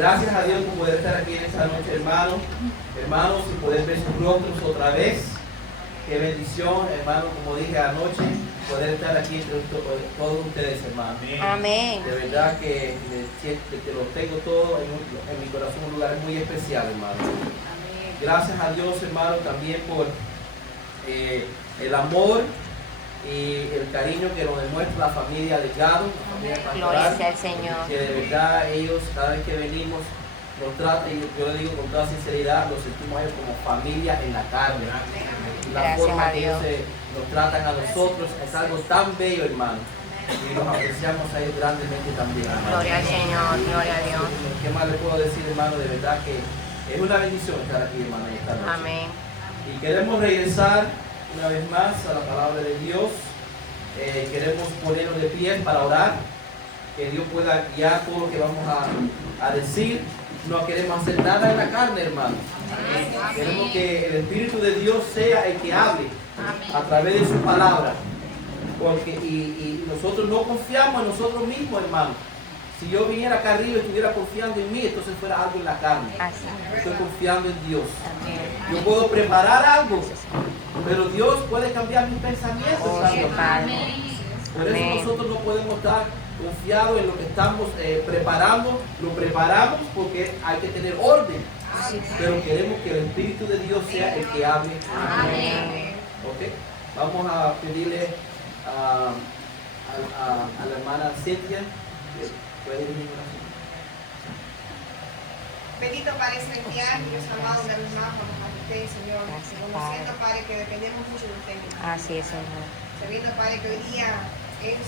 Gracias a Dios por poder estar aquí en esta noche, hermanos. Hermanos, y poder ver sus rostros otra vez. Qué bendición, hermano, como dije anoche, poder estar aquí entre todos ustedes, hermanos. Amén. De verdad que los tengo todos en mi corazón, un lugar muy especial, hermano. Gracias a Dios, hermano, también por el amor y el cariño que nos demuestra la familia Delgado, la familia Gloria pastoral, sea al Señor. que de verdad ellos, cada vez que venimos, nos tratan, y yo le digo con toda sinceridad, los sentimos a ellos como familia en la carne. Y la Gracias forma a que ellos Dios. nos tratan a nosotros es algo tan bello, hermano. Y los apreciamos a ellos grandemente también, hermano. Gloria al Señor, gloria a Dios. ¿Qué más le puedo decir, hermano? De verdad que es una bendición estar aquí, hermano, en esta noche. Amén. Y queremos regresar una vez más a la palabra de Dios. Queremos ponernos de pie para orar, que Dios pueda guiar todo lo que vamos a decir. No queremos hacer nada en la carne, hermano. Queremos que el Espíritu de Dios sea el que hable a través de su palabra. Porque, y nosotros no confiamos en nosotros mismos, hermano. Si yo viniera acá arriba y estuviera confiando en mí, entonces fuera algo en la carne. Así. Estoy confiando en Dios. Amén. Yo puedo preparar algo, pero Dios puede cambiar mis pensamientos. Oh, sí, ¿sabes? Padre. Por eso Amén. nosotros no podemos estar confiados en lo que estamos preparando. Lo preparamos porque hay que tener orden. Pero queremos que el Espíritu de Dios sea el que hable. Amén. ¿Ok? Vamos a pedirle a la hermana Cintia que puede ir en oración. Bendito Padre Celestial, Dios amado, una vez más, vamos a usted, Señor. Gracias, Conociendo, Padre, que dependemos mucho de usted. Así es, Señor. Sabiendo, Padre, que hoy día es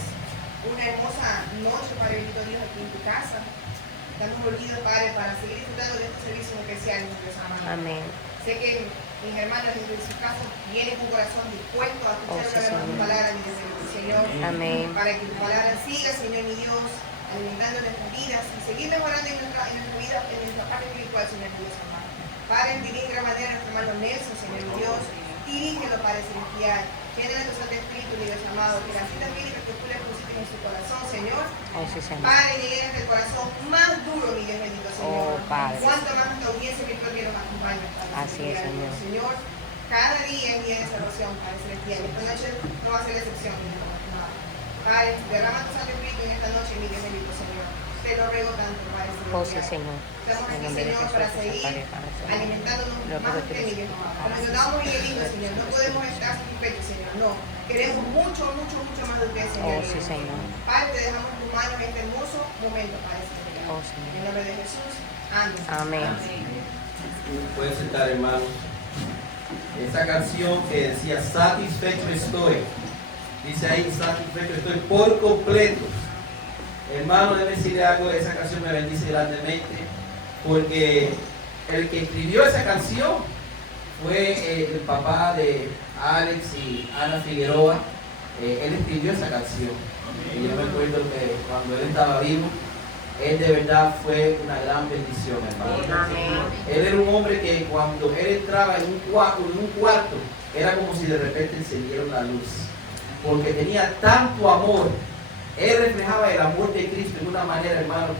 una hermosa noche, Padre bendito Dios, aquí en tu casa. Estamos unidos, Padre, para seguir disfrutando de este servicio especial, Dios amado. Amén. Sé que mis hermanos en su casa vienen con corazón dispuesto a escuchar sí, una vez más tu Señor. palabra, mi Señor. Amén. Para que tu palabra siga, Señor mi Dios, alimentando nuestras vidas y seguir mejorando en nuestra vida, en nuestra parte espiritual, Señor mi Dios, hermano. Padre, dirige de gran manera a nuestro hermano Nelson, Señor mi Dios. Dirígelo, Padre celestial. Llena de tu Santo Espíritu, mi Dios amado, que las citas bíblicas que tú le pusiste en su corazón, Señor. Oh, sí, Señor. Padre, llegue desde el corazón más duro, mi Dios bendito, Señor. Oh, Padre. Cuanto más nuestra audiencia virtual que nos acompaña, Padre Así es, celestial. Señor. Señor, cada día es día de salvación, Padre celestial. Esta noche no va a ser la excepción, mi Dios amado. Padre, derrama tu Santo Espíritu en esta noche, mi Dios bendito, Señor. Te lo ruego tanto, Padre celestial. Oh, sí, Señor. Estamos En aquí, nombre de Señor, Jesús, para Padre, seguir Padre, Señor. alimentándonos Lo más ruego de que usted, mi Dios te amado. Padre, Cuando damos y venimos, Señor, no podemos estar satisfechos, Señor, no. Queremos mucho, mucho, mucho más de usted, Señor. Oh, sí, Señor. Padre, te dejamos en tus manos en este hermoso momento, Padre celestial. Oh, Señor. En el nombre de Jesús, amén. Amén. Pueden sentar, hermanos. Esa canción que decía satisfecho estoy, dice ahí satisfecho estoy por completo. Hermano, déjeme decirle algo, esa canción me bendice grandemente porque el que escribió esa canción fue el papá de Alex y Ana Figueroa. Él escribió esa canción y yo me acuerdo que cuando él estaba vivo, él de verdad fue una gran bendición, hermano. Amén. Él era un hombre que cuando él entraba en un cuarto, era como si de repente encendiera la luz. Porque tenía tanto amor. Él reflejaba el amor de Cristo de una manera, hermano,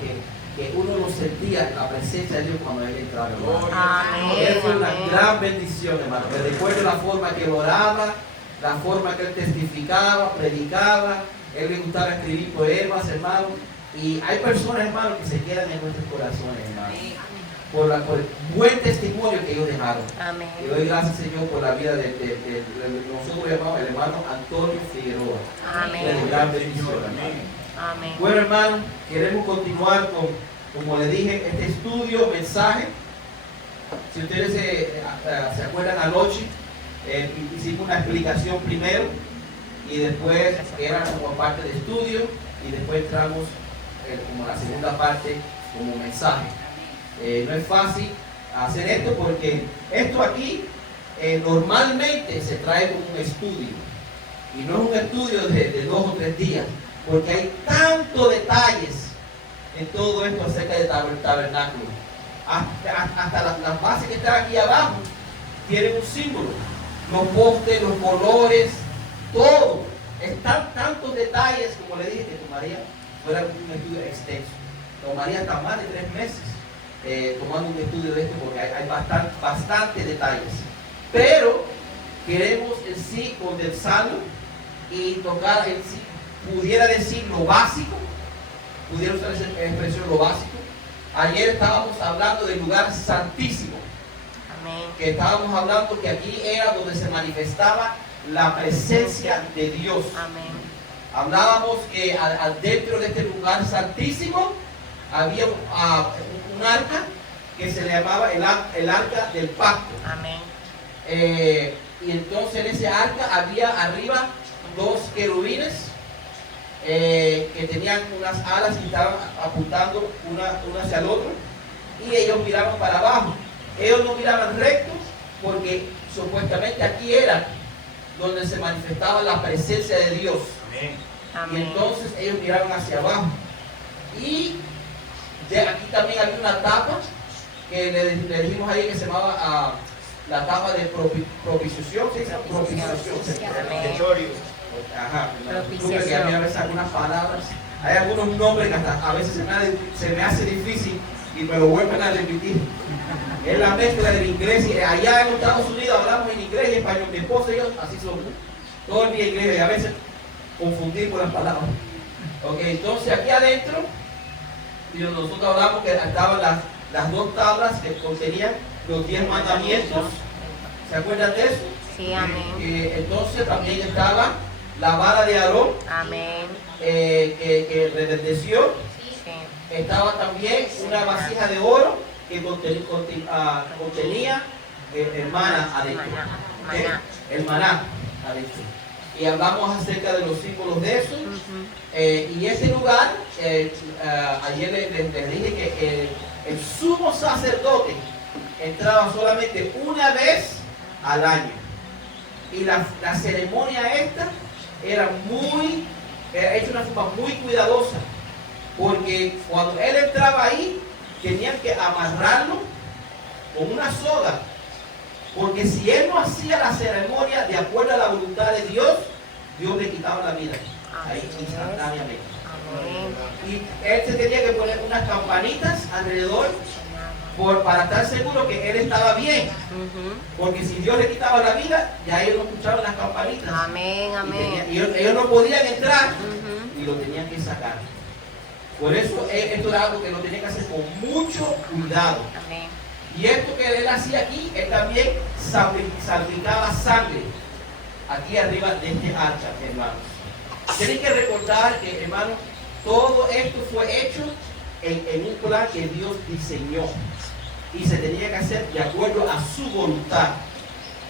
que uno lo sentía, la presencia de Dios cuando él entraba, hermano. Amén. Él fue una Amén. gran bendición, hermano. Me recuerdo la forma que él oraba, la forma que él testificaba, predicaba. Él le gustaba escribir poemas, hermano. Y hay personas, hermano, que se quedan en nuestros corazones, hermano, por el buen testimonio que ellos dejaron. Amén. Y doy gracias, Señor, por la vida de nosotros, hermano, el hermano Antonio Figueroa. Amén. De gran bendición, hermano. Amén. Bueno, hermano, queremos continuar con, como le dije, este estudio, mensaje. Si ustedes se acuerdan anoche, hicimos una explicación primero y después era como parte de estudio y después entramos como la segunda parte como mensaje. No es fácil hacer esto porque esto aquí normalmente se trae como un estudio y no es un estudio de 2 o 3 días porque hay tantos detalles en todo esto acerca del tabernáculo. Hasta las bases que están aquí abajo tienen un símbolo, los postes, los colores, todo. Están tantos detalles, como le dije, que tomaría fuera un estudio extenso. Tomaría hasta más de 3 meses tomando un estudio de esto porque hay bastante detalles. Pero queremos en sí condensarlo y tocar en sí, pudiera decir lo básico, pudiera usar esa expresión lo básico. Ayer estábamos hablando del lugar santísimo, Amén. que estábamos hablando que aquí era donde se manifestaba la presencia de Dios. Amén. Hablábamos que dentro de este lugar santísimo había un arca que se le llamaba el arca del pacto. Amén. Y entonces en ese arca había arriba dos querubines que tenían unas alas y estaban apuntando una hacia el otro, y ellos miraban para abajo. Ellos no miraban recto porque supuestamente aquí era donde se manifestaba la presencia de Dios. Y Amén. entonces ellos miraban hacia abajo. Y aquí también había una tapa que le dijimos ahí que se llamaba la tapa de propiciación. ¿Sí? Propiciación. Ajá. Disculpe que a mí a veces algunas palabras, hay algunos nombres que hasta a veces se me hace difícil y me lo vuelven a repetir. Es la mezcla del inglés y allá en Estados Unidos hablamos en inglés y español. Mi esposa y yo así somos. Todo el día inglés y a veces confundir las palabras. Ok, entonces aquí adentro nosotros hablamos que estaban las dos tablas que contenían los 10 mandamientos. ¿Se acuerdan de eso? Sí, amén. Entonces también estaba la vara de Aarón Amén. que reverdeció. Sí. Estaba también una vasija de oro que contenía el maná adentro. Maná. El maná adentro. Y hablamos acerca de los símbolos de eso. Y ese lugar, ayer les dije que el sumo sacerdote entraba solamente una vez al año. Y la ceremonia esta era hecha de una forma muy cuidadosa. Porque cuando él entraba ahí, tenían que amarrarlo con una soga. Porque si él no hacía la ceremonia de acuerdo a la voluntad de Dios, Dios le quitaba la vida ahí instantáneamente. Amén. Y él se tenía que poner unas campanitas alrededor para estar seguro que él estaba bien. Porque si Dios le quitaba la vida, ya ellos no escuchaban las campanitas. Amén, amén. Y ellos no podían entrar y lo tenían que sacar. Por eso esto era algo que lo tenía que hacer con mucho cuidado. Amén. Y esto que él hacía aquí, él también salpicaba sangre aquí arriba de este arca, hermanos. Tienen que recordar que, hermanos, todo esto fue hecho en un plan que Dios diseñó y se tenía que hacer de acuerdo a su voluntad.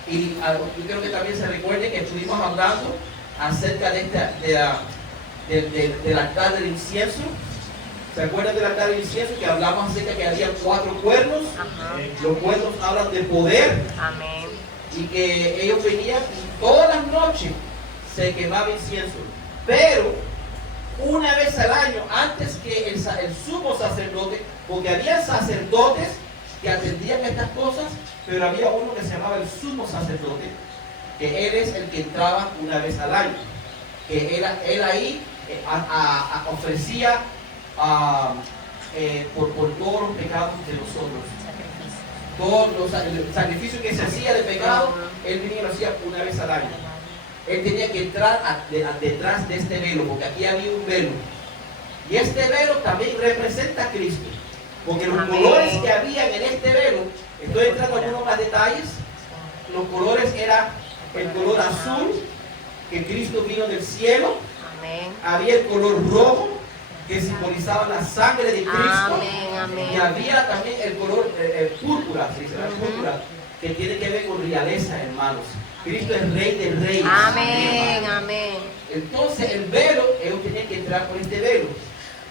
Y yo creo que también se recuerde que estuvimos hablando acerca del altar del incienso. ¿Se acuerdan del altar del incienso? Que hablamos acerca que había 4 cuernos. Ajá. Los cuernos hablan de poder. Amén. Y que ellos venían y todas las noches se quemaba incienso. Pero una vez al año, antes que el sumo sacerdote, porque había sacerdotes que atendían estas cosas, pero había uno que se llamaba el sumo sacerdote, que él es el que entraba una vez al año. Que él ahí ofrecía por todos los pecados de nosotros. Todos el sacrificio que se hacía de pecado, él venía y lo hacía una vez al año. Él tenía que entrar detrás de este velo, porque aquí había un velo. Y este velo también representa a Cristo. Porque los colores que habían en este velo, estoy entrando en algunos más detalles, los colores eran el color azul, que Cristo vino del cielo. Amén. Había el color rojo, que simbolizaba la sangre de Cristo. Amén, amén. Y había también el color púrpura, se dice la púrpura, que tiene que ver con realeza, hermanos. Cristo es Rey de Reyes. Amén, amén. Entonces el velo, ellos tenían que entrar por este velo.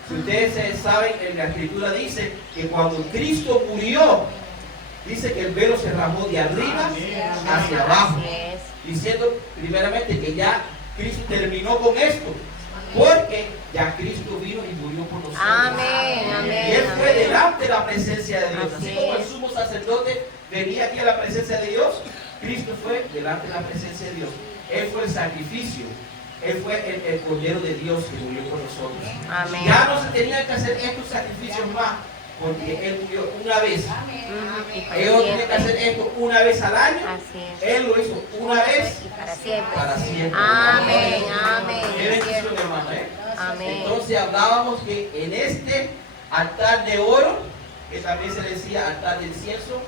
Si ustedes saben, en la escritura dice que cuando Cristo murió, dice que el velo se ramó de arriba hacia abajo, Así es. diciendo primeramente que ya Cristo terminó con esto, porque ya Cristo vino y murió por nosotros. Amén, amén. Y él fue amén. delante de la presencia de Dios. Así Así como el es. sumo sacerdote venía aquí a la presencia de Dios, Cristo fue delante de la presencia de Dios. Él fue el sacrificio. Él fue el Cordero de Dios que murió por nosotros. Amén. Ya no se tenían que hacer estos sacrificios más, porque Él murió una vez. Y para Ellos tienen que hacer siempre. esto una vez al año. Así es. Él lo hizo una vez Y para siempre. para siempre. Amén, amén. Qué bendición, hermano, ¿eh? Amén. Entonces hablábamos que en este altar de oro, que también se decía altar de incienso,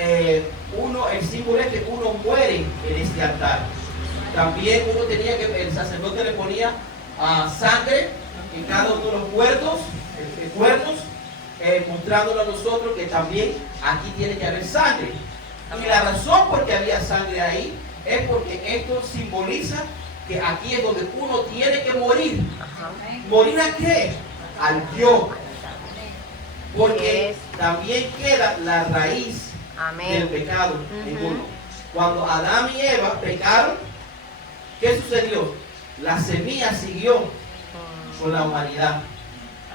el símbolo es que uno muere en este altar. También uno tenía que, el sacerdote le ponía sangre en cada uno de los cuernos, mostrándolo a nosotros que también aquí tiene que haber sangre. Y la razón por qué había sangre ahí es porque esto simboliza que aquí es donde uno tiene que morir. Ajá. ¿Morir a qué? Al yo. Porque Yes. también queda la raíz del Amén. pecado en Ujú. uno. Cuando Adán y Eva pecaron, ¿qué sucedió? La semilla siguió con la humanidad.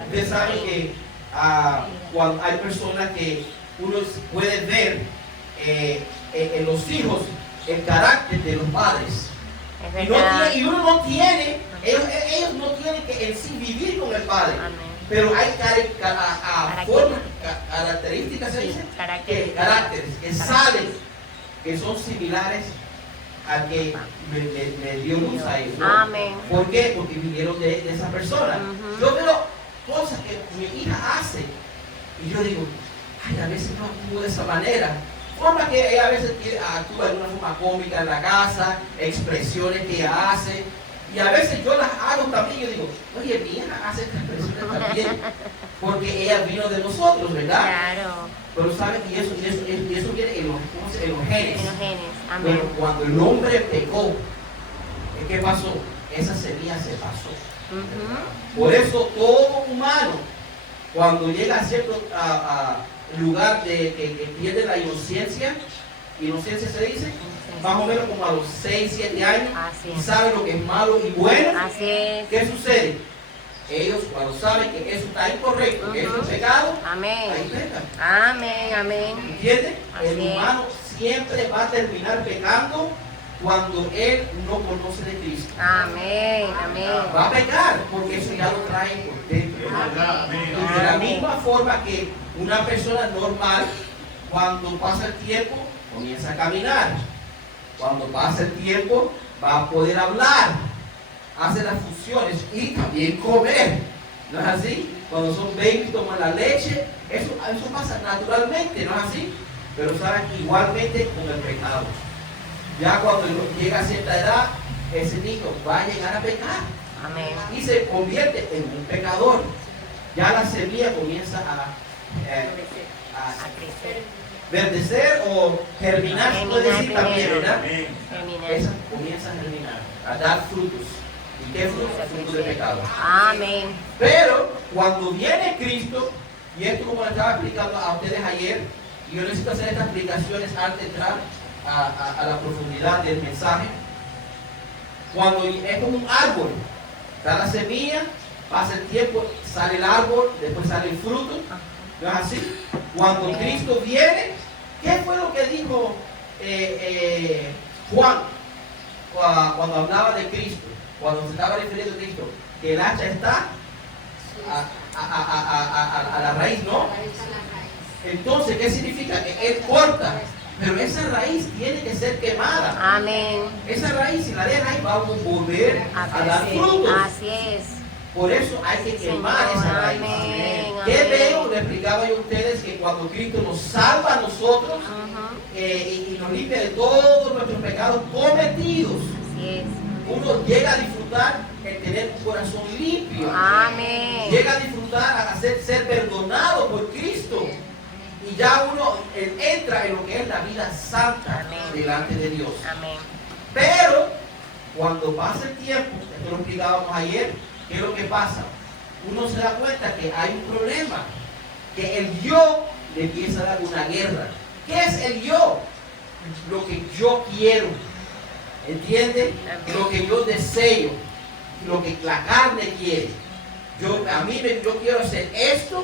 Ustedes saben que cuando hay personas que uno puede ver en los hijos el carácter de los padres. Es Y, no verdad. tiene- y uno no tiene, ellos no tienen que en sí vivir con el padre. Amén. Pero hay características, ¿se dice? Caracteres que salen, que son similares al que me dio luz a ellos, ¿no? Amén. ¿Por qué? Porque vinieron de esa persona. Ujú. Yo veo cosas que mi hija hace y yo digo, ay, a veces no actúo de esa manera. Forma que ella a veces actúa de una forma cómica en la casa, expresiones que ella hace. Y a veces yo las hago también. Yo digo, oye, mi hija hace estas expresiones también. Porque ella vino de nosotros, ¿verdad? Claro. Pero saben, y eso viene en los genes. En los genes. Pero Amén. cuando el hombre pecó, ¿qué pasó? Esa semilla se pasó. Ujú. Por eso todo humano, cuando llega a cierto lugar que pierde la inocencia se dice, más o menos como a los 6, 7 años, Así y es. sabe lo que es malo y bueno, Así es. ¿qué sucede? Ellos cuando saben que eso está incorrecto, que eso es Ujú. pecado, ahí Amén. pecan. Amén. Amén. ¿Entiendes? El Así es. humano siempre va a terminar pecando cuando él no conoce de Cristo. Amén. Amén. Va a pecar porque eso ya lo trae por dentro. Y de la misma forma que una persona normal, cuando pasa el tiempo, comienza a caminar. Cuando pasa el tiempo, va a poder hablar, hace las funciones y también comer. ¿No es así? Cuando son babies toman la leche, eso pasa naturalmente, ¿no es así? Pero saben, igualmente con el pecado. Ya cuando llega a cierta edad, ese niño va a llegar a pecar Amén. y se convierte en un pecador. Ya la semilla comienza a A crecer. verdecer o germinar, se puede decir también, ¿verdad? Terminar. Esa comienza a germinar, a dar frutos. ¿Y qué frutos? Frutos de pecado. Amén. Pero cuando viene Cristo, y esto como le estaba explicando a ustedes ayer, y yo necesito hacer estas explicaciones antes de entrar a la profundidad del mensaje. Cuando es como un árbol, da la semilla, pasa el tiempo, sale el árbol, después sale el fruto, ¿no es así? Cuando Amén. Cristo viene, ¿qué fue lo que dijo Juan cuando hablaba de Cristo? Cuando se estaba refiriendo a Cristo, que el hacha está a la raíz, ¿no? Entonces, ¿qué significa? Que Él corta, pero esa raíz tiene que ser quemada. Amén. Esa raíz, si la deja ahí, va a volver A a dar crecer. frutos. Así es. Por eso hay que quemar Señor, esa raíz. amén, ¿Qué amén. veo? Le explicaba yo a ustedes que cuando Cristo nos salva a nosotros Ujú. y nos limpia de todos nuestros pecados cometidos, Así es. uno llega a disfrutar el tener un corazón limpio. Amén. Llega a disfrutar a ser perdonado por Cristo. Y ya uno entra en lo que es la vida santa Amén. delante de Dios. Amén. Pero cuando pasa el tiempo, esto lo explicábamos ayer, ¿qué es lo que pasa? Uno se da cuenta que hay un problema, que el yo le empieza a dar una guerra. ¿Qué es el yo? Lo que yo quiero, ¿entiende? Amén. Lo que yo deseo, lo que la carne quiere. Yo quiero hacer esto,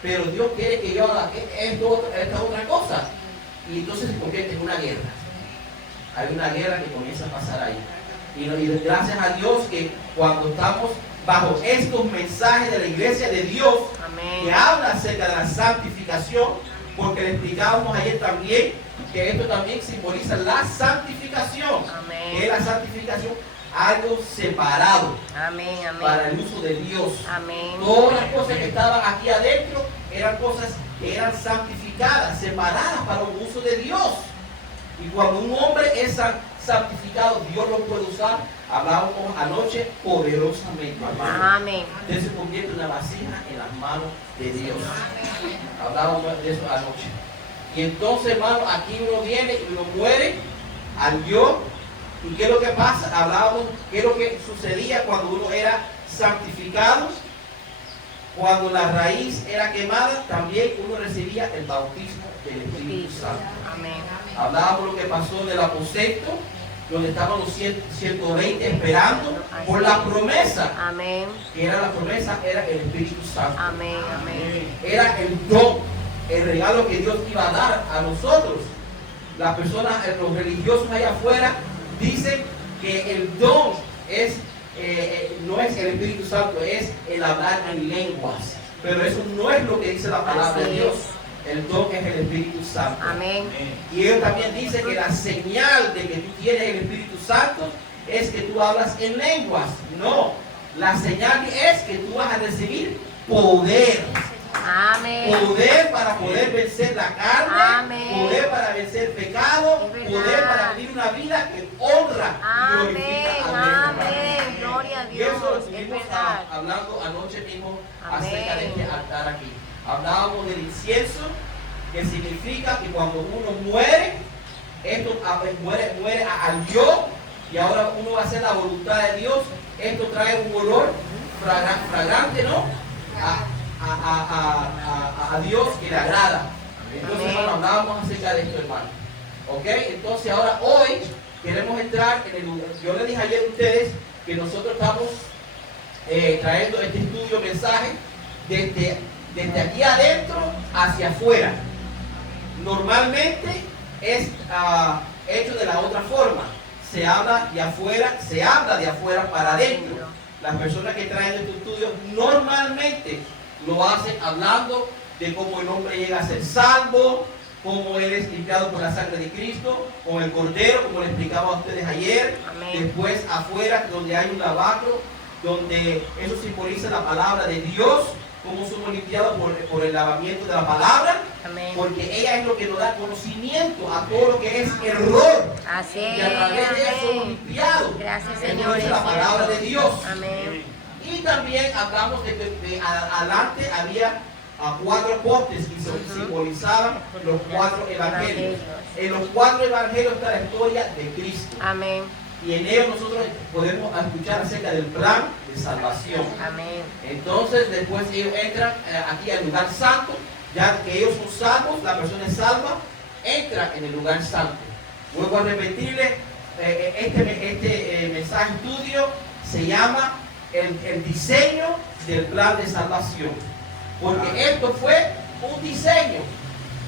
pero Dios quiere que yo haga esta otra cosa. Y entonces se convierte en una guerra. Hay una guerra que comienza a pasar ahí. Y gracias a Dios que cuando estamos bajo estos mensajes de la iglesia de Dios que Amén. habla acerca de la santificación, porque le explicábamos ayer también que esto también simboliza la santificación, que es la santificación algo separado Amén. para Amén. el uso de Dios. Amén. Todas las cosas que estaban aquí adentro eran cosas que eran santificadas, separadas para un uso de Dios. Y cuando un hombre es santificado, Dios lo puede usar. Hablábamos anoche poderosamente. Amén. Usted se convierte en una vasija en las manos de Dios. Hablábamos de eso anoche. Y entonces, hermano, aquí uno viene y uno muere al yo. ¿Y qué es lo que pasa? Hablábamos qué es lo que sucedía cuando uno era santificado. Cuando la raíz era quemada, también uno recibía el bautismo del Espíritu Santo. Amén. Hablábamos lo que pasó en el aposento, donde estaban los 120 esperando por la promesa. Amén. Que era la promesa, era el Espíritu Santo. Amén. Amén. Era el don, el regalo que Dios iba a dar a nosotros. Las personas, los religiosos allá afuera, dicen que el don es, no es el Espíritu Santo, es el hablar en lenguas. Pero eso no es lo que dice la palabra de Así Dios. es. El don es el Espíritu Santo. Amén. Y ellos también dicen que la señal de que tú tienes el Espíritu Santo es que tú hablas en lenguas. No, la señal es que tú vas a recibir poder. Amén. Poder para poder vencer la carne, Amén. poder para vencer el pecado, Es verdad. poder para vivir una vida que honra y glorifica a Dios. Amén. Gloria a Y eso lo Dios. Es estuvimos verdad. hablando anoche mismo Amén. acerca de este altar aquí. Hablábamos del incienso, que significa que cuando uno muere, esto muere al yo, y ahora uno va a hacer la voluntad de Dios. Esto trae un olor fragante, ¿no? A Dios que le agrada. Entonces, Amén. hermano, hablábamos acerca de esto, hermano. ¿Ok? Entonces, ahora hoy queremos entrar en el lugar. Yo les dije ayer a ustedes que nosotros estamos trayendo este estudio, mensaje, desde aquí adentro hacia afuera. Normalmente es hecho de la otra forma. Se habla de afuera para adentro. Las personas que traen este estudio normalmente lo hacen hablando de cómo el hombre llega a ser salvo, cómo él es limpiado por la sangre de Cristo, con el Cordero, como le explicaba a ustedes ayer. Amén. Después afuera, donde hay un lavacro, donde eso simboliza la palabra de Dios, cómo somos limpiados por el lavamiento de la palabra, Amén. porque ella es lo que nos da conocimiento a todo lo que es error. Así Y es. a través de ella somos Amén. limpiados. Gracias, Eso Señor. dice es la palabra cierto. de Dios. Amén. Y también hablamos de que adelante había 4 postes que simbolizaban los 4 evangelios. En los 4 evangelios está la historia de Cristo. Amén. Y en ellos nosotros podemos escuchar acerca del plan de salvación. Amén. Entonces después ellos entran aquí al lugar santo. Ya que ellos son salvos, la persona es salva, entra en el lugar santo. Vuelvo a repetirle, este mensaje estudio se llama el diseño del plan de salvación. Porque esto fue un diseño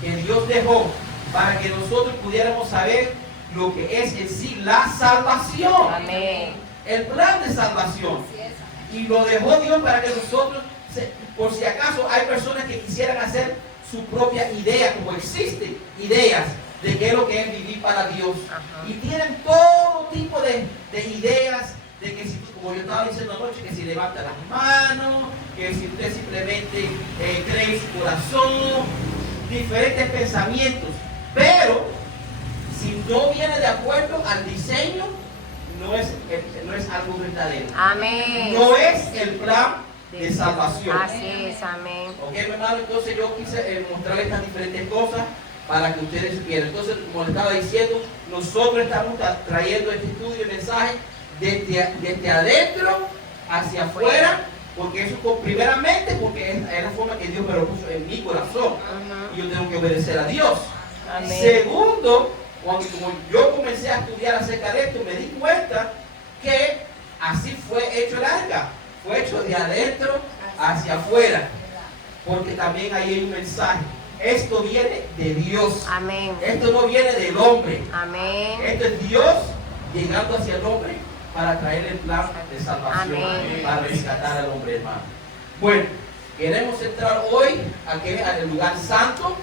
que Dios dejó para que nosotros pudiéramos saber lo que es en sí la salvación. Amén. El plan de salvación. Y lo dejó Dios para que nosotros, por si acaso hay personas que quisieran hacer su propia idea, como existen ideas de qué es lo que es vivir para Dios. Ajá. Y tienen todo tipo de ideas de que si, como yo estaba diciendo anoche, que si levanta las manos, que si usted simplemente cree en su corazón, diferentes pensamientos. Pero si no viene de acuerdo al diseño, no es algo verdadero. Amén. No es el plan de salvación. Así es. Amén. Ok, mi hermano, entonces yo quise mostrarle estas diferentes cosas para que ustedes vieran. Entonces, como les estaba diciendo, nosotros estamos trayendo este estudio y mensaje desde adentro hacia afuera, porque eso primeramente porque es la forma que Dios me lo puso en mi corazón. Ujú. Y yo tengo que obedecer a Dios. Amén. Segundo, como yo comencé a estudiar acerca de esto, me di cuenta que así fue hecho el arca. Fue hecho de adentro hacia afuera. Porque también ahí hay un mensaje. Esto viene de Dios. Amén. Esto no viene del hombre. Amén. Esto es Dios llegando hacia el hombre para traer el plan de salvación, Amén. para rescatar al hombre, hermano. Bueno, queremos entrar hoy al lugar santo.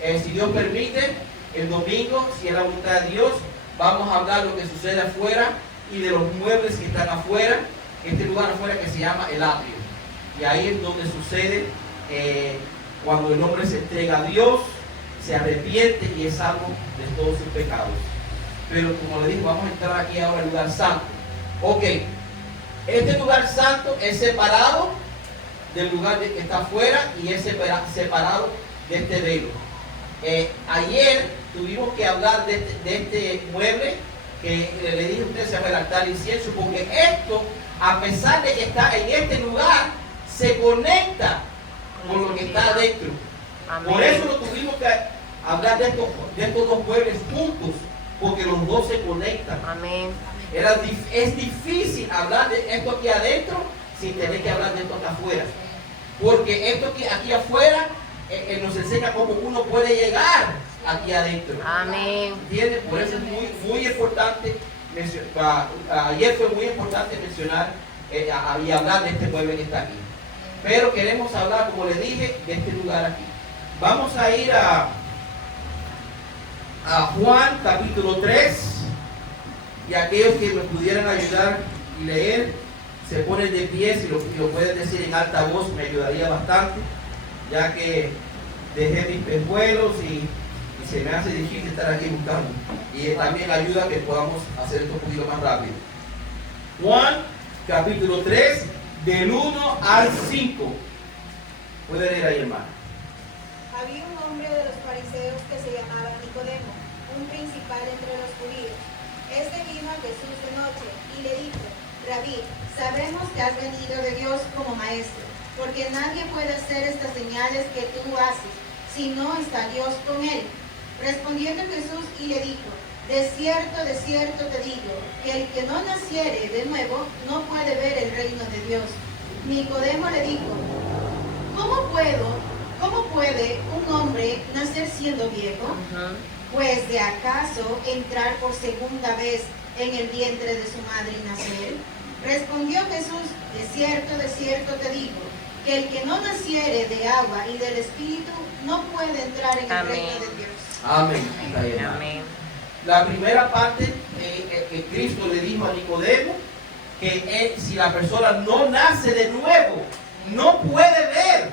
Si Dios permite, el domingo, si es la voluntad de Dios, vamos a hablar de lo que sucede afuera y de los muebles que están afuera, este lugar afuera que se llama el atrio. Y ahí es donde sucede cuando el hombre se entrega a Dios, se arrepiente y es salvo de todos sus pecados. Pero como le dije, vamos a entrar aquí ahora al lugar santo. Ok, este lugar santo es separado del lugar que está afuera y es separado de este velo. Ayer tuvimos que hablar de este mueble que le dije a ustedes, se llama el altar de incienso, porque esto, a pesar de que está en este lugar, se conecta con lo que está adentro. Amén. Por eso no tuvimos que hablar de estos dos muebles juntos, porque los dos se conectan. Amén. Es difícil hablar de esto aquí adentro sin tener que hablar de esto acá afuera, porque esto aquí afuera nos enseña cómo uno puede llegar aquí adentro. Amén. ¿Entiendes? Por eso es muy importante ayer fue muy importante mencionar y hablar de este mueble que está aquí. Pero queremos hablar, como le dije, de este lugar aquí. Vamos a ir a Juan capítulo 3. Y aquellos que me pudieran ayudar y leer, se ponen de pie, si lo pueden decir en alta voz, me ayudaría bastante, ya que dejé mis pejuelos y se me hace difícil estar aquí buscando. Y también ayuda a que podamos hacer esto un poquito más rápido. Juan capítulo 3, del 1 al 5. Puede leer ahí, hermano. Había un hombre de los fariseos que se llamaba Nicodemo, un principal entre los judíos. Este vino a Jesús de noche y le dijo: Rabí, sabemos que has venido de Dios como maestro, porque nadie puede hacer estas señales que tú haces, si no está Dios con él. Respondiendo Jesús y le dijo: de cierto te digo, que el que no naciere de nuevo no puede ver el reino de Dios. Nicodemo le dijo: ¿Cómo puede un hombre nacer siendo viejo? Pues ¿de acaso entrar por segunda vez en el vientre de su madre y nacer? Respondió Jesús: de cierto te digo, que el que no naciere de agua y del Espíritu no puede entrar en el reino de Dios. Amén. Amén. La primera parte que Cristo le dijo a Nicodemo, que si la persona no nace de nuevo, no puede ver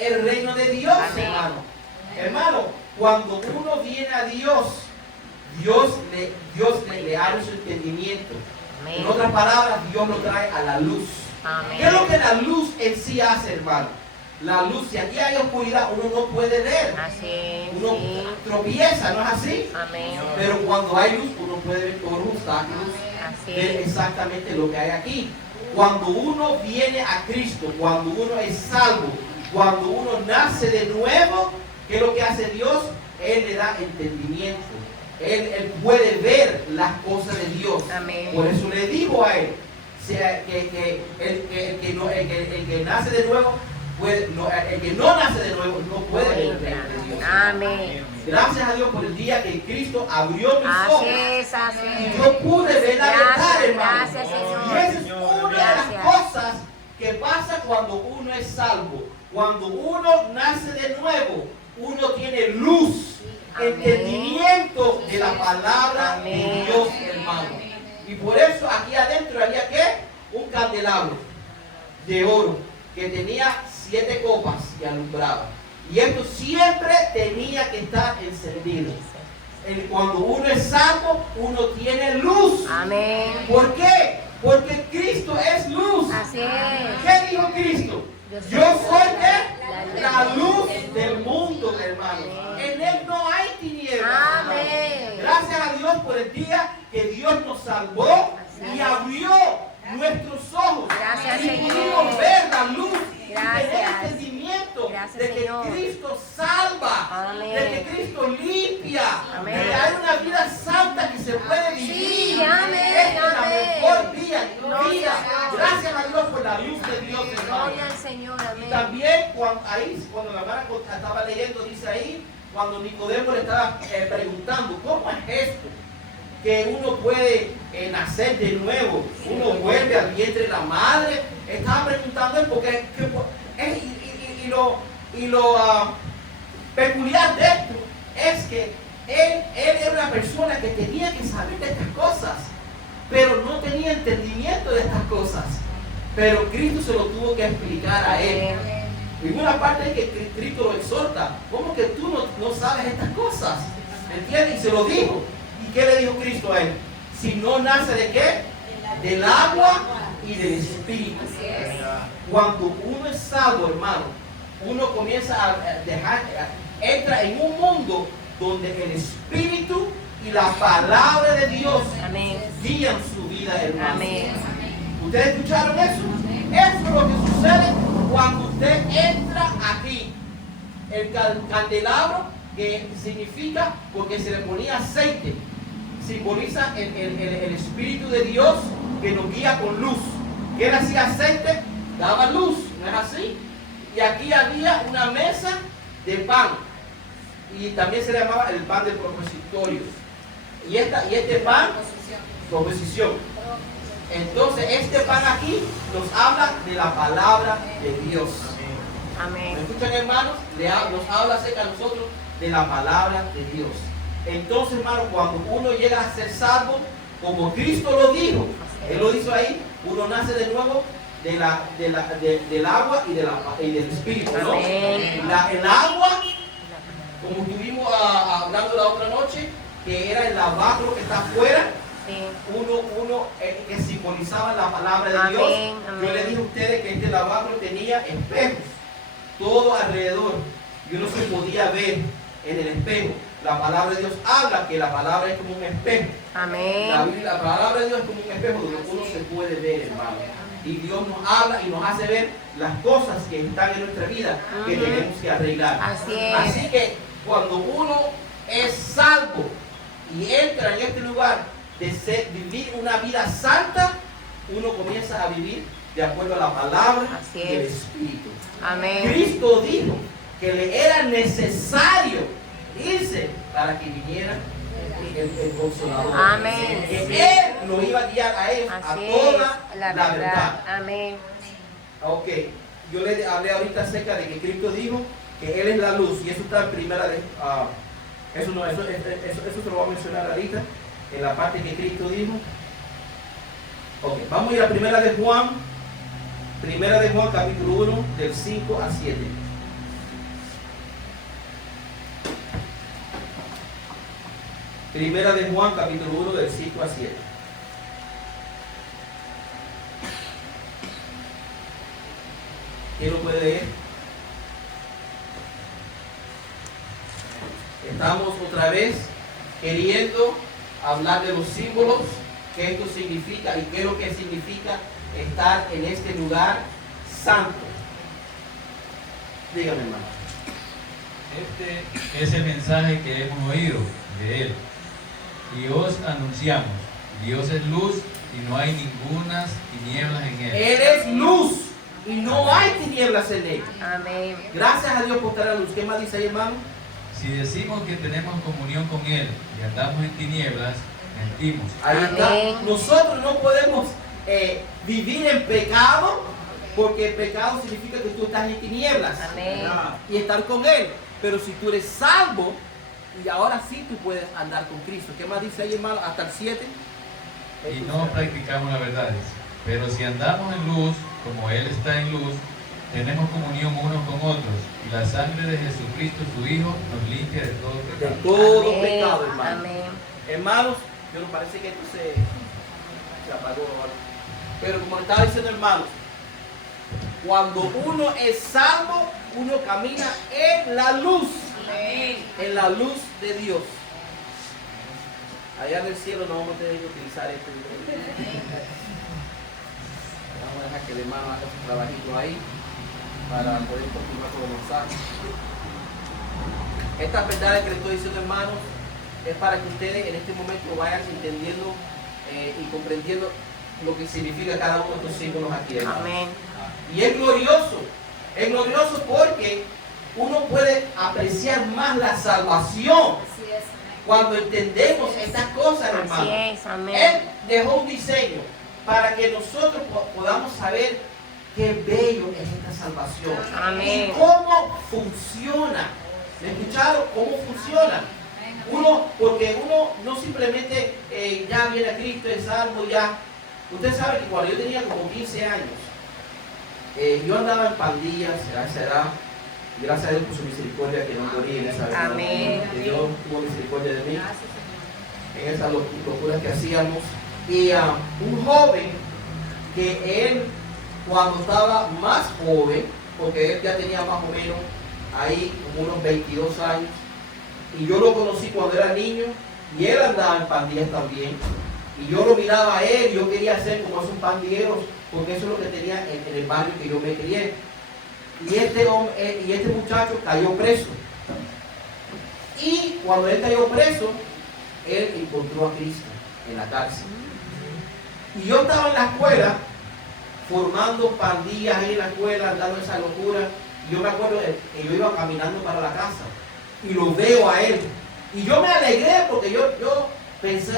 el reino de Dios. Amén. Hermano, cuando uno viene a Dios, Dios le abre su entendimiento. Amén. En otras palabras, Dios lo trae a la luz. Amén. ¿Qué es lo que la luz en sí hace, hermano? La luz, si aquí hay oscuridad, uno no puede ver. Así es. Uno Sí. tropieza, ¿no es así? Amén. Pero cuando hay luz, uno puede ver todos los obstáculos, Así ver es. exactamente lo que hay aquí. Cuando uno viene a Cristo, cuando uno es salvo, cuando uno nace de nuevo, ¿qué es lo que hace Dios? Él le da entendimiento. Él puede ver las cosas de Dios. Amén. Por eso le digo a él que el que nace de nuevo, el que no nace de nuevo no puede ver el reino de Dios. Amén. Gracias a Dios por el día que Cristo abrió mis ojos. Así es, así Y es. yo pude ver la verdad, Gracias, hermano. gracias, Señor. Y esa es una de las Gracias. cosas que pasa cuando uno es salvo. Cuando uno nace de nuevo, uno tiene luz, Amén. entendimiento de la palabra de Amén. Dios, hermano. Y por eso aquí adentro había ¿qué? Un candelabro de oro que tenía 7 copas que alumbraba. Y esto siempre tenía que estar encendido. Cuando uno es salvo, uno tiene luz. Amén. ¿Por qué? Porque Cristo es luz. Así es. ¿Qué dijo Cristo? Yo soy ¿qué? La luz del mundo, hermano. En Él no hay tinieblas. Amén. Gracias a Dios por el día que Dios nos salvó y abrió nuestros ojos. Gracias, y Señor. pudimos ver la luz y tener Gracias. entendimiento Gracias, de que Señor. Cristo salva, Amén. de que Cristo limpia, Amén. de que hay una vida santa que se puede vivir. Sí, amén, Esta es la amén. mejor vida. Gloria a Dios. Gracias a Dios por la luz de Dios, hermano. Gloria al Señor. Y Amén. también cuando la hermana estaba leyendo, dice ahí, cuando Nicodemo le estaba preguntando, ¿cómo es esto? que uno puede nacer de nuevo, uno vuelve al vientre de la madre. Estaba preguntando él porque lo peculiar de esto es que él era una persona que tenía que saber de estas cosas, pero no tenía entendimiento de estas cosas. Pero Cristo se lo tuvo que explicar a él. En una parte es que Cristo lo exhorta. ¿Cómo que tú no sabes estas cosas? ¿Entiendes? Y se lo dijo. ¿Y qué le dijo Cristo a él? Si no nace de qué? Del agua y del Espíritu. Cuando uno es salvo, hermano, uno comienza a entra en un mundo donde el Espíritu y la palabra de Dios guían su vida, hermano. Amén. ¿Ustedes escucharon eso? Eso es lo que sucede cuando usted entra aquí. El candelabro, que significa, porque se le ponía aceite, simboliza el Espíritu de Dios que nos guía con luz. ¿Qué le hacía aceite? Daba luz, ¿no es así? Y aquí había una mesa de pan, y también se le llamaba el pan del propositorio. Y este pan, proposición. Entonces este pan aquí nos habla de la palabra de Dios. Amén. ¿Me escuchan, hermanos? Nos habla acerca de nosotros de la palabra de Dios. Entonces, hermanos, cuando uno llega a ser salvo, como Cristo lo dijo, Él lo hizo ahí, uno nace de nuevo del agua y del Espíritu, ¿no? Amén. El agua, como estuvimos hablando la otra noche, que era el lavacro que está afuera, Sí. uno que simbolizaba la palabra de Amén, Dios. amén. Yo le dije a ustedes que este lavacro tenía espejos todo alrededor y uno se podía ver en el espejo. La palabra de Dios habla que la palabra es como un espejo. Amén. La palabra de Dios es como un espejo donde uno se puede ver, hermano. Y Dios nos habla y nos hace ver las cosas que están en nuestra vida que Ujú. tenemos que arreglar. Así es. Así que cuando uno es salvo y entra en este lugar de vivir una vida santa, uno comienza a vivir de acuerdo a la palabra Así y el es. Espíritu. Amén. Cristo dijo que le era necesario irse para que viniera el Consolador. Amén. Que Sí. Él lo iba a guiar a ellos a Así toda es. la La verdad. verdad. Amén. Ok, yo le hablé ahorita acerca de que Cristo dijo que Él es la luz, y eso está en primera de... eso se lo voy a mencionar ahorita, en la parte que Cristo dijo. Ok, vamos a ir a primera de Juan capítulo 1, del 5 a 7. Primera de Juan capítulo 1, del 5 a 7. ¿Quién lo puede leer? Estamos otra vez queriendo hablar de los símbolos, qué esto significa y qué es lo que significa estar en este lugar santo. Dígame, hermano. Este es el mensaje que hemos oído de Él y os anunciamos: Dios es luz y no hay ningunas tinieblas en Él. Él es luz y no hay tinieblas en Él. Amén. Gracias a Dios por estar la luz. ¿Qué más dice ahí, hermano? Si decimos que tenemos comunión con Él y andamos en tinieblas, mentimos. Ahí está. Amén. Nosotros no podemos vivir en pecado, porque el pecado significa que tú estás en tinieblas. Amén. Y estar con Él. Pero si tú eres salvo, y ahora sí tú puedes andar con Cristo. ¿Qué más dice ahí, hermano? Hasta el 7. Y no practicamos las verdades. Pero si andamos en luz, como Él está en luz, tenemos comunión unos con otros, y la sangre de Jesucristo, su Hijo, nos limpia de todo De pecado. todo Amén. pecado, hermano. Amén. Hermanos, yo no parece que esto se apagó ahora. Pero como le estaba diciendo, hermanos, cuando uno es salvo, uno camina en la luz. En la luz de Dios. Allá en el cielo no vamos a tener que utilizar esto. Vamos a dejar que el hermano haga su trabajito ahí para poder continuar con los mensajes. Estas verdades que le estoy diciendo, hermanos, es para que ustedes en este momento vayan entendiendo y comprendiendo lo que significa cada uno de estos símbolos aquí, hermanos. Amén. Y es glorioso porque uno puede apreciar más la salvación cuando entendemos estas cosas, Así hermano, es, amén. Él dejó un diseño para que nosotros podamos saber qué bello es esta salvación. Amén. Y cómo funciona. ¿Me escucharon? ¿Cómo funciona? Porque uno no simplemente ya viene a Cristo, es salvo, ya. Usted sabe que cuando yo tenía como 15 años, yo andaba en pandillas a esa edad. Gracias a Dios por su misericordia que no morí en esa edad. Amén. Que Dios tuvo misericordia de mí en esas locuras que hacíamos. Y un joven que él, cuando estaba más joven, porque él ya tenía más o menos ahí como unos 22 años, y yo lo conocí cuando era niño, y él andaba en pandillas también, y yo lo miraba a él, y yo quería ser como esos pandilleros, porque eso es lo que tenía en el barrio que yo me crié. Y este muchacho cayó preso. Y cuando él cayó preso, él encontró a Cristo en la cárcel. Y yo estaba en la escuela, formando pandillas ahí en la escuela, dando esa locura. Y yo me acuerdo que yo iba caminando para la casa y lo veo a él. Y yo me alegré porque yo pensé,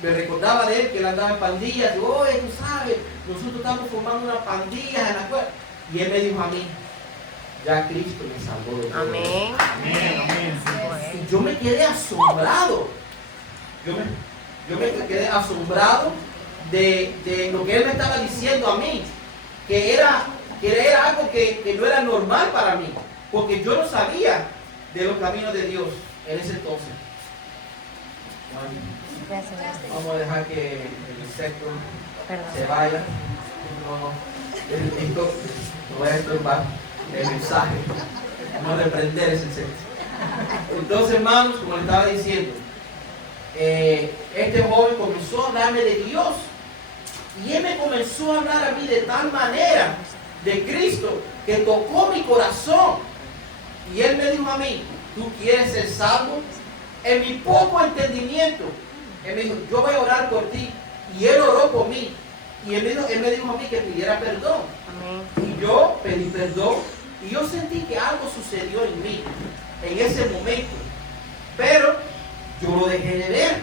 me recordaba de él que él andaba en pandillas. Digo, oye, tú sabes, nosotros estamos formando una pandilla en la escuela. Y él me dijo a mí, ya Cristo me salvó de todo. Amén. Y yo me quedé asombrado. Yo me quedé asombrado de lo que él me estaba diciendo a mí, que era algo que no era normal para mí, porque yo no sabía de los caminos de Dios en ese entonces. Vamos a dejar que el insecto se vaya. No voy a estorbar el mensaje. Vamos a reprender ese insecto. Entonces, hermanos, como le estaba diciendo, este joven comenzó a hablarme de Dios. Y él me comenzó a hablar a mí de tal manera de Cristo que tocó mi corazón. Y él me dijo a mí, ¿tú quieres ser salvo? En mi poco entendimiento, él me dijo, yo voy a orar por ti. Y él oró por mí. Y él me dijo a mí que pidiera perdón. Amén. Y yo pedí perdón. Y yo sentí que algo sucedió en mí en ese momento. Pero yo lo dejé de ver.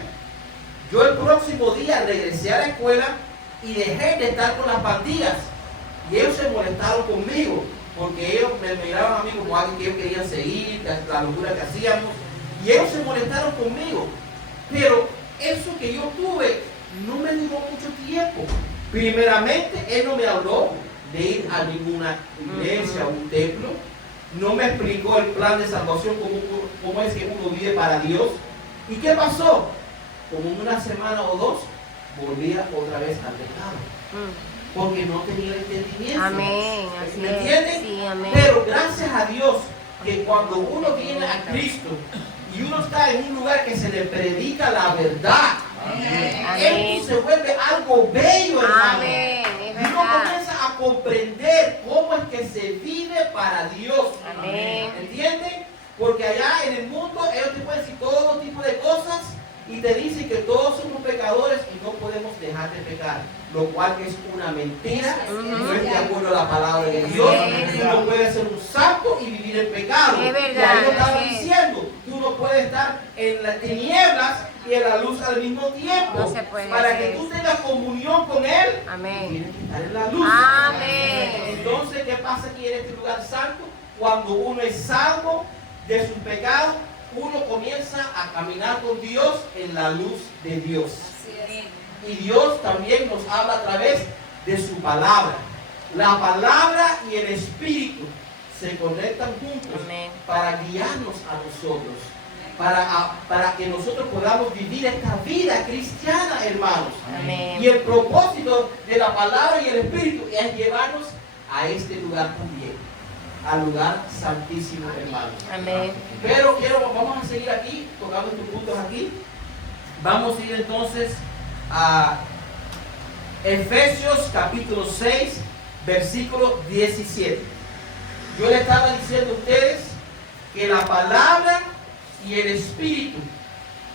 Yo el próximo día regresé a la escuela y dejé de estar con las pandillas. Y ellos se molestaron conmigo, porque ellos me miraban a mí como alguien que ellos querían seguir, la locura que hacíamos. Y ellos se molestaron conmigo. Pero eso que yo tuve no me duró mucho tiempo. Primeramente, él no me habló de ir a ninguna iglesia o un templo. No me explicó el plan de salvación, cómo es que uno vive para Dios. ¿Y qué pasó? Como en una semana o dos, volvía otra vez al pecado. Porque no tenía el entendimiento. Amén. Así ¿Me es. entienden? Sí, amén. Pero gracias a Dios que cuando uno viene a Cristo y uno está en un lugar que se le predica la verdad, Amén. esto se vuelve algo bello, hermano. Amén. Es Y uno verdad. comienza a comprender cómo es que se vive para Dios. Amén. ¿Entienden? Porque allá en el mundo ellos te pueden decir todo tipo de cosas y te dicen que todos somos pecadores y no podemos dejar de pecar, lo cual es una mentira, no es de acuerdo a la palabra de Dios. Eso. Tú no puedes ser un santo y vivir en pecado. Es verdad, Y ahí lo estaba así es. diciendo, tú no puedes estar en las tinieblas y en la luz al mismo tiempo. No se puede Para hacer que tú eso. tengas comunión con Él, Amén. tienes que estar en la luz. Amén. Entonces, ¿qué pasa aquí en este lugar santo? Cuando uno es salvo de sus pecados, uno comienza a caminar con Dios en la luz de Dios. Y Dios también nos habla a través de su palabra. La palabra y el Espíritu se conectan juntos. Amén. Para guiarnos a nosotros. Para que nosotros podamos vivir esta vida cristiana, hermanos. Amén. Y el propósito de la palabra y el Espíritu es llevarnos a este lugar también, al lugar santísimo, hermanos. Amén. Pero vamos a seguir aquí, tocando estos puntos aquí. Vamos a ir entonces a Efesios capítulo 6, versículo 17. Yo le estaba diciendo a ustedes que la palabra y el Espíritu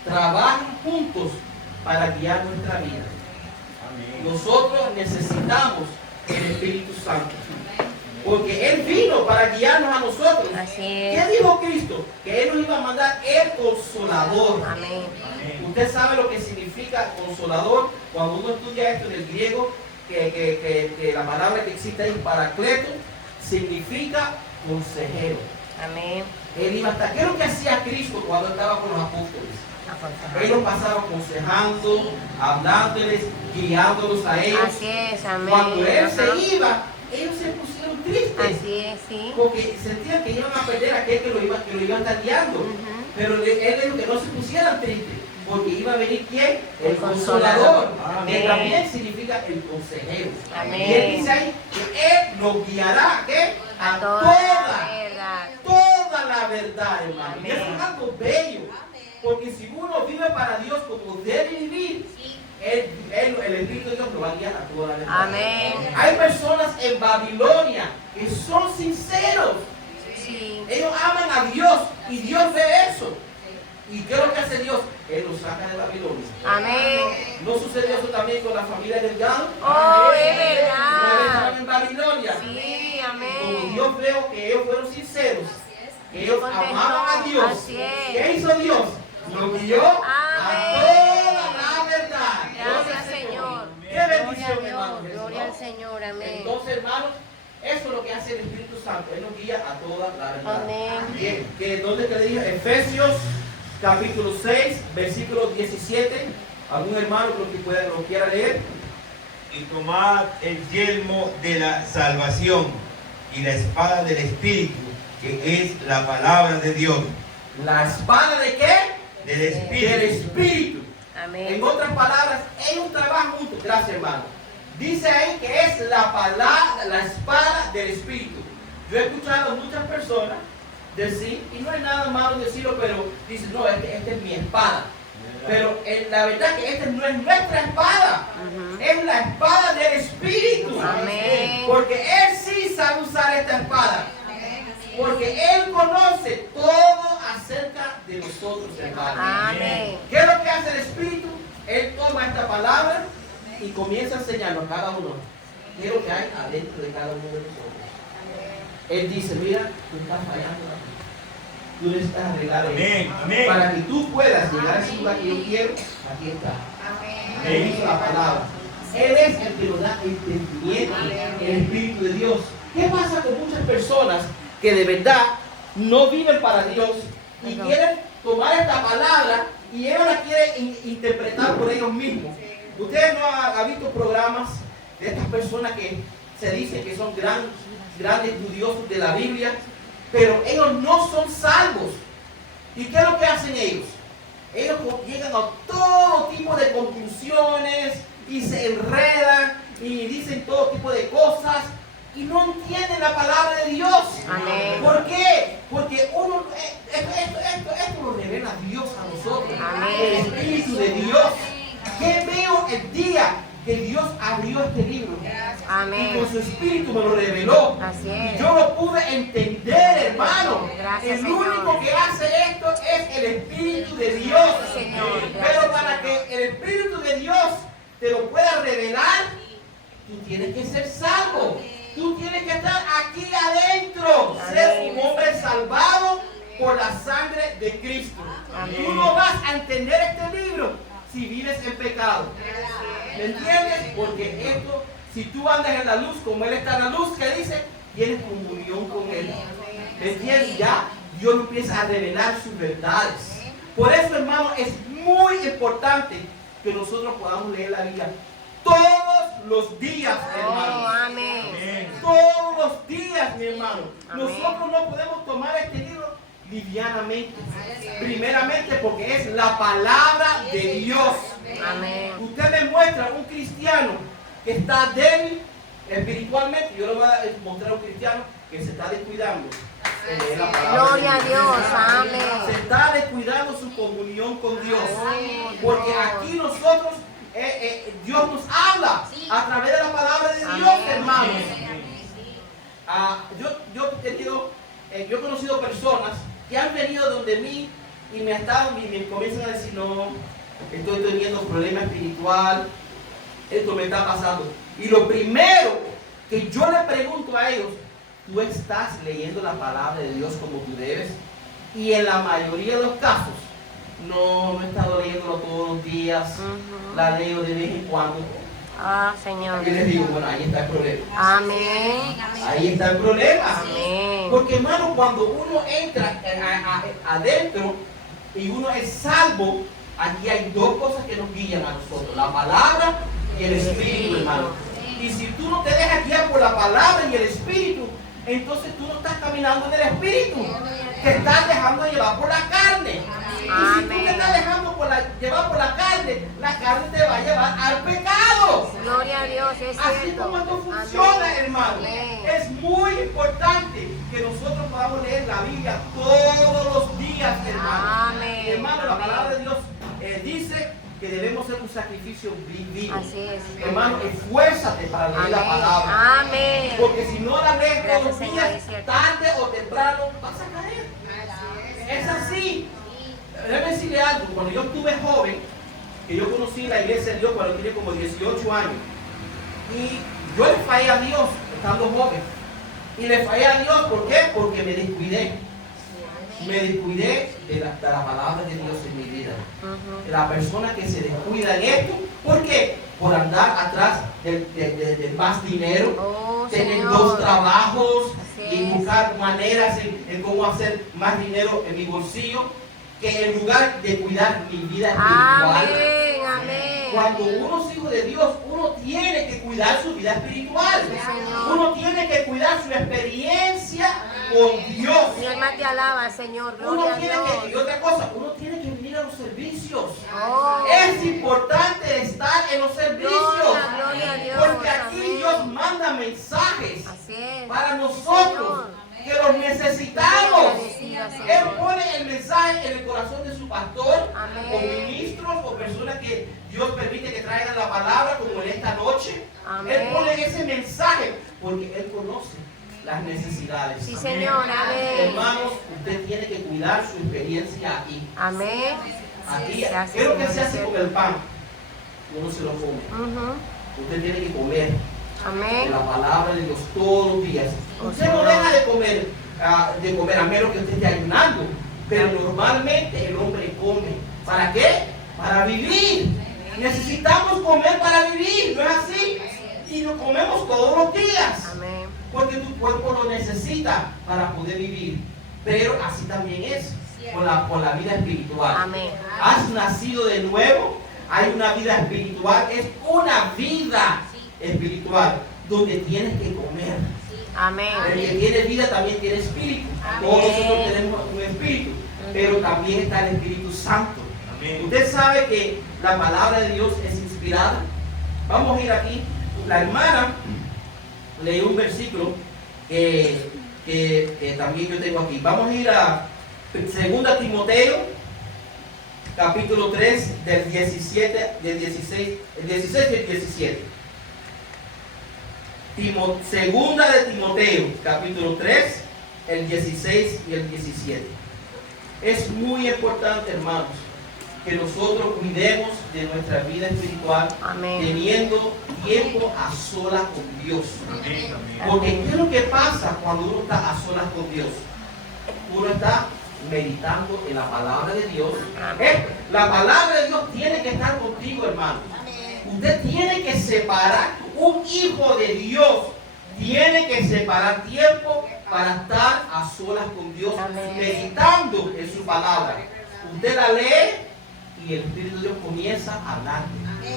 trabajan juntos para guiar nuestra vida. Nosotros necesitamos el Espíritu Santo. Porque Él vino para guiarnos a nosotros. Así ¿Qué es. dijo Cristo? Que Él nos iba a mandar el Consolador. Amén. Usted sabe lo que significa consolador. Cuando uno estudia esto en el griego, que la palabra que existe ahí, paracleto, significa consejero. Amén. Él iba a estar. ¿Qué es lo que hacía Cristo cuando estaba con los apóstoles? Él los pasaba aconsejando, hablándoles, guiándolos a ellos. Así es, amén. Cuando Él Ajá. se iba, ellos se pusieron tristes. Así es, sí. Porque sentían que iban a perder a aquel que lo iba a estar guiando. Ujú. Pero Él dijo que no se pusieran tristes, porque iba a venir ¿quién? El El Consolador, Consolador. que Amén. también significa el consejero. Amén. Y Él dice ahí que Él nos guiará ¿qué? A Toda toda la verdad, hermano. Y eso Amén. es algo bello, porque si uno vive para Dios como debe vivir, el Espíritu de Dios lo va a guiar a toda la verdad. Amén. Hay personas en Babilonia que son sinceros. Sí. Ellos aman a Dios y Dios ve eso. ¿Y qué es lo que hace Dios? Él los saca de Babilonia. Amén. ¿No sucedió eso también con la familia del Gado? Oh, es Una vez estaban verdad. en Babilonia. Sí, Como amén. Dios veo que ellos fueron sinceros, que ellos Contestó. amaban a Dios. Así es. ¿Qué hizo Dios? Lo guió a Amén. toda la verdad. Gracias, Señor. Qué bendición, Gloria a hermano. Dios. Gloria al Señor. Amén. Entonces, hermanos, eso es lo que hace el Espíritu Santo. Él nos guía a toda la verdad. Amén. ¿Dónde te dije? Efesios capítulo 6, versículo 17. ¿Algún hermano lo quiera leer? Y tomad el yelmo de la salvación y la espada del Espíritu, que es la palabra de Dios. ¿La espada de qué? Del Espíritu. Del Espíritu. En Amén. otras palabras, ellos trabajan juntos. Gracias, hermano. Dice ahí que es la palabra, la espada del Espíritu. Yo he escuchado a muchas personas decir, y no hay nada malo decirlo, pero dicen, no, esta es mi espada. Pero la verdad que esta no es nuestra espada, Ujú. es la espada del Espíritu. Amén. Porque Él sí sabe usar esta espada. Porque Él conoce todo acerca de nosotros, hermanos. Amén. ¿Qué es lo que hace el Espíritu? Él toma esta palabra y comienza a enseñarnos a cada uno qué es lo que hay adentro de cada uno de nosotros. Él dice, mira, tú estás fallando. Tú necesitas arreglar esto. Amén, amén. Para que tú puedas llegar a ese lugar que yo quiero, aquí está. Él hizo la palabra. Él es el que nos da entendimiento, el Espíritu de Dios. ¿Qué pasa con muchas personas que de verdad no viven para Dios y quieren tomar esta palabra y ellos la quieren interpretar por ellos mismos? Ustedes no han visto programas de estas personas que se dicen que son grandes estudiosos de la Biblia, pero ellos no son salvos. ¿Y qué es lo que hacen ellos? Ellos llegan a todo tipo de conclusiones y se enredan y dicen todo tipo de cosas y no entienden la palabra de Dios. Amén. ¿Por qué? Porque esto lo revela Dios a nosotros. Amén. El Espíritu de Dios. ¿Qué veo el día que Dios abrió este libro? Y Amén. con su Espíritu me lo reveló. Así Y es. yo lo pude entender, hermano. Gracias, El Señor. único que hace esto es el Espíritu de Dios. Señor. Pero Gracias, para Señor. que el Espíritu de Dios te lo pueda revelar, tú tienes que ser salvo. Tú tienes que estar aquí adentro. Ser Amén. un hombre salvado por la sangre de Cristo. Amén. Tú no vas a entender este libro si vives en pecado. ¿Me entiendes? Porque esto, si tú andas en la luz como Él está en la luz, ¿qué dice? Tienes comunión con Él. ¿Me entiendes? Ya Dios empieza a revelar sus verdades. Por eso, hermano, es muy importante que nosotros podamos leer la Biblia todos los días, Oh, hermano. amén. Todos los días, mi hermano. Amén. Nosotros no podemos tomar este libro livianamente. Primeramente porque es la palabra de Dios. Amén. Usted me muestra un cristiano que está débil espiritualmente. Yo le voy a mostrar a un cristiano que se está descuidando. de leer la palabra Gloria de a Dios. Dios. Amén. Se está descuidando su comunión con Dios. Oh, Porque Dios. aquí nosotros, Dios nos habla a través de la palabra de Dios, Amén. hermanos. Yo he conocido personas que han venido donde mí y me comienzan a decir, no, estoy teniendo un problema espiritual, esto me está pasando. Y lo primero que yo le pregunto a ellos, tú estás leyendo la palabra de Dios como tú debes. Y en la mayoría de los casos, no he estado leyéndolo todos los días, la leo de vez en cuando. Ah, Señor. Y les digo, bueno, ahí está el problema. Amén. Ahí está el problema. Amén. Porque hermano, cuando uno entra adentro y uno es salvo, aquí hay dos cosas que nos guían a nosotros: la palabra y el Espíritu, hermano. Y si tú no te dejas guiar por la palabra y el Espíritu, entonces tú no estás caminando en el Espíritu. Te estás dejando llevar por la carne. Y si tú te estás dejando llevar por la carne te va a llevar al pecado. Gloria a Dios, es Así cierto. como esto funciona, Amén. hermano. Amén. Es muy importante que nosotros podamos leer la Biblia todos los días, hermano. Amén. Hermano, la Amén. palabra de Dios dice que debemos hacer un sacrificio vivo. Así es. Hermano, esfuérzate para leer la Amén. palabra. Amén. Porque si no la lees todos los Gracias, Señor, es días, cierto. tarde o temprano vas a caer. Es así. Déjame decirle algo. Cuando yo estuve joven, que yo conocí la iglesia de Dios cuando tenía como 18 años, y yo le fallé a Dios estando joven. Y le fallé a Dios, ¿por qué? Porque me descuidé. Me descuidé de la palabra de Dios en mi vida. La persona que se descuida en esto, ¿por qué? Por andar atrás de más dinero, Oh, tener Señor. 2 trabajos Así y es. buscar maneras en cómo hacer más dinero en mi bolsillo, que en lugar de cuidar mi vida espiritual. Amén. Amén. Cuando uno es hijo de Dios, uno tiene que cuidar su vida espiritual. Sí, Señor. Uno tiene que cuidar su experiencia con Dios. Mi alma te alaba, Señor. Uno Gloria a tiene que, y Dios. otra cosa, uno tiene que venir a los servicios. Oh. Es importante estar en los servicios. Gloria a Dios. Porque aquí Amén. Dios manda mensajes Así es. para nosotros que los necesitamos. Agradecida, Él Señor. pone el mensaje en el corazón de su pastor, Amén. o ministros, o personas que Dios permite que traigan la palabra, como en esta noche. Amén. Él pone ese mensaje porque Él conoce las necesidades. Sí, Señor. Amén. Hermanos, usted tiene que cuidar su experiencia aquí. Amén. Aquí, Se hace, ¿qué es lo que Señor, se hace es con el pan? Uno se lo come. Usted tiene que comer de Amén. la palabra de Dios todos los días. Oh, Usted no Señor. deja de comer a menos que usted esté ayunando. Pero normalmente el hombre come. ¿Para qué? Para vivir. Necesitamos comer para vivir, ¿no es así? Y lo comemos todos los días. Amén. Porque tu cuerpo lo necesita para poder vivir. Pero así también es con la vida espiritual. Amén. Has nacido de nuevo, hay una vida espiritual, es una vida espiritual donde tienes que comer. Amén. El que tiene vida también tiene espíritu. Todos nosotros tenemos un espíritu, pero también está el Espíritu Santo. Amén. Usted sabe que la palabra de Dios es inspirada. Vamos a ir aquí. La hermana leyó un versículo que también yo tengo aquí. Vamos a ir a 2 Timoteo, capítulo 3, del 17, del 16, el 16 y el 17. Segunda de Timoteo, capítulo 3, el 16 y el 17. Es muy importante, hermanos, que nosotros cuidemos de nuestra vida espiritual, Amén. teniendo tiempo a solas con Dios. Amén, amén. Porque ¿qué es lo que pasa cuando uno está a solas con Dios? Uno está meditando en la palabra de Dios. La palabra de Dios tiene que estar contigo, hermano. Usted tiene que separar, un hijo de Dios tiene que separar tiempo para estar a solas con Dios, Amén. meditando en su palabra. Usted la lee y el Espíritu de Dios comienza a hablar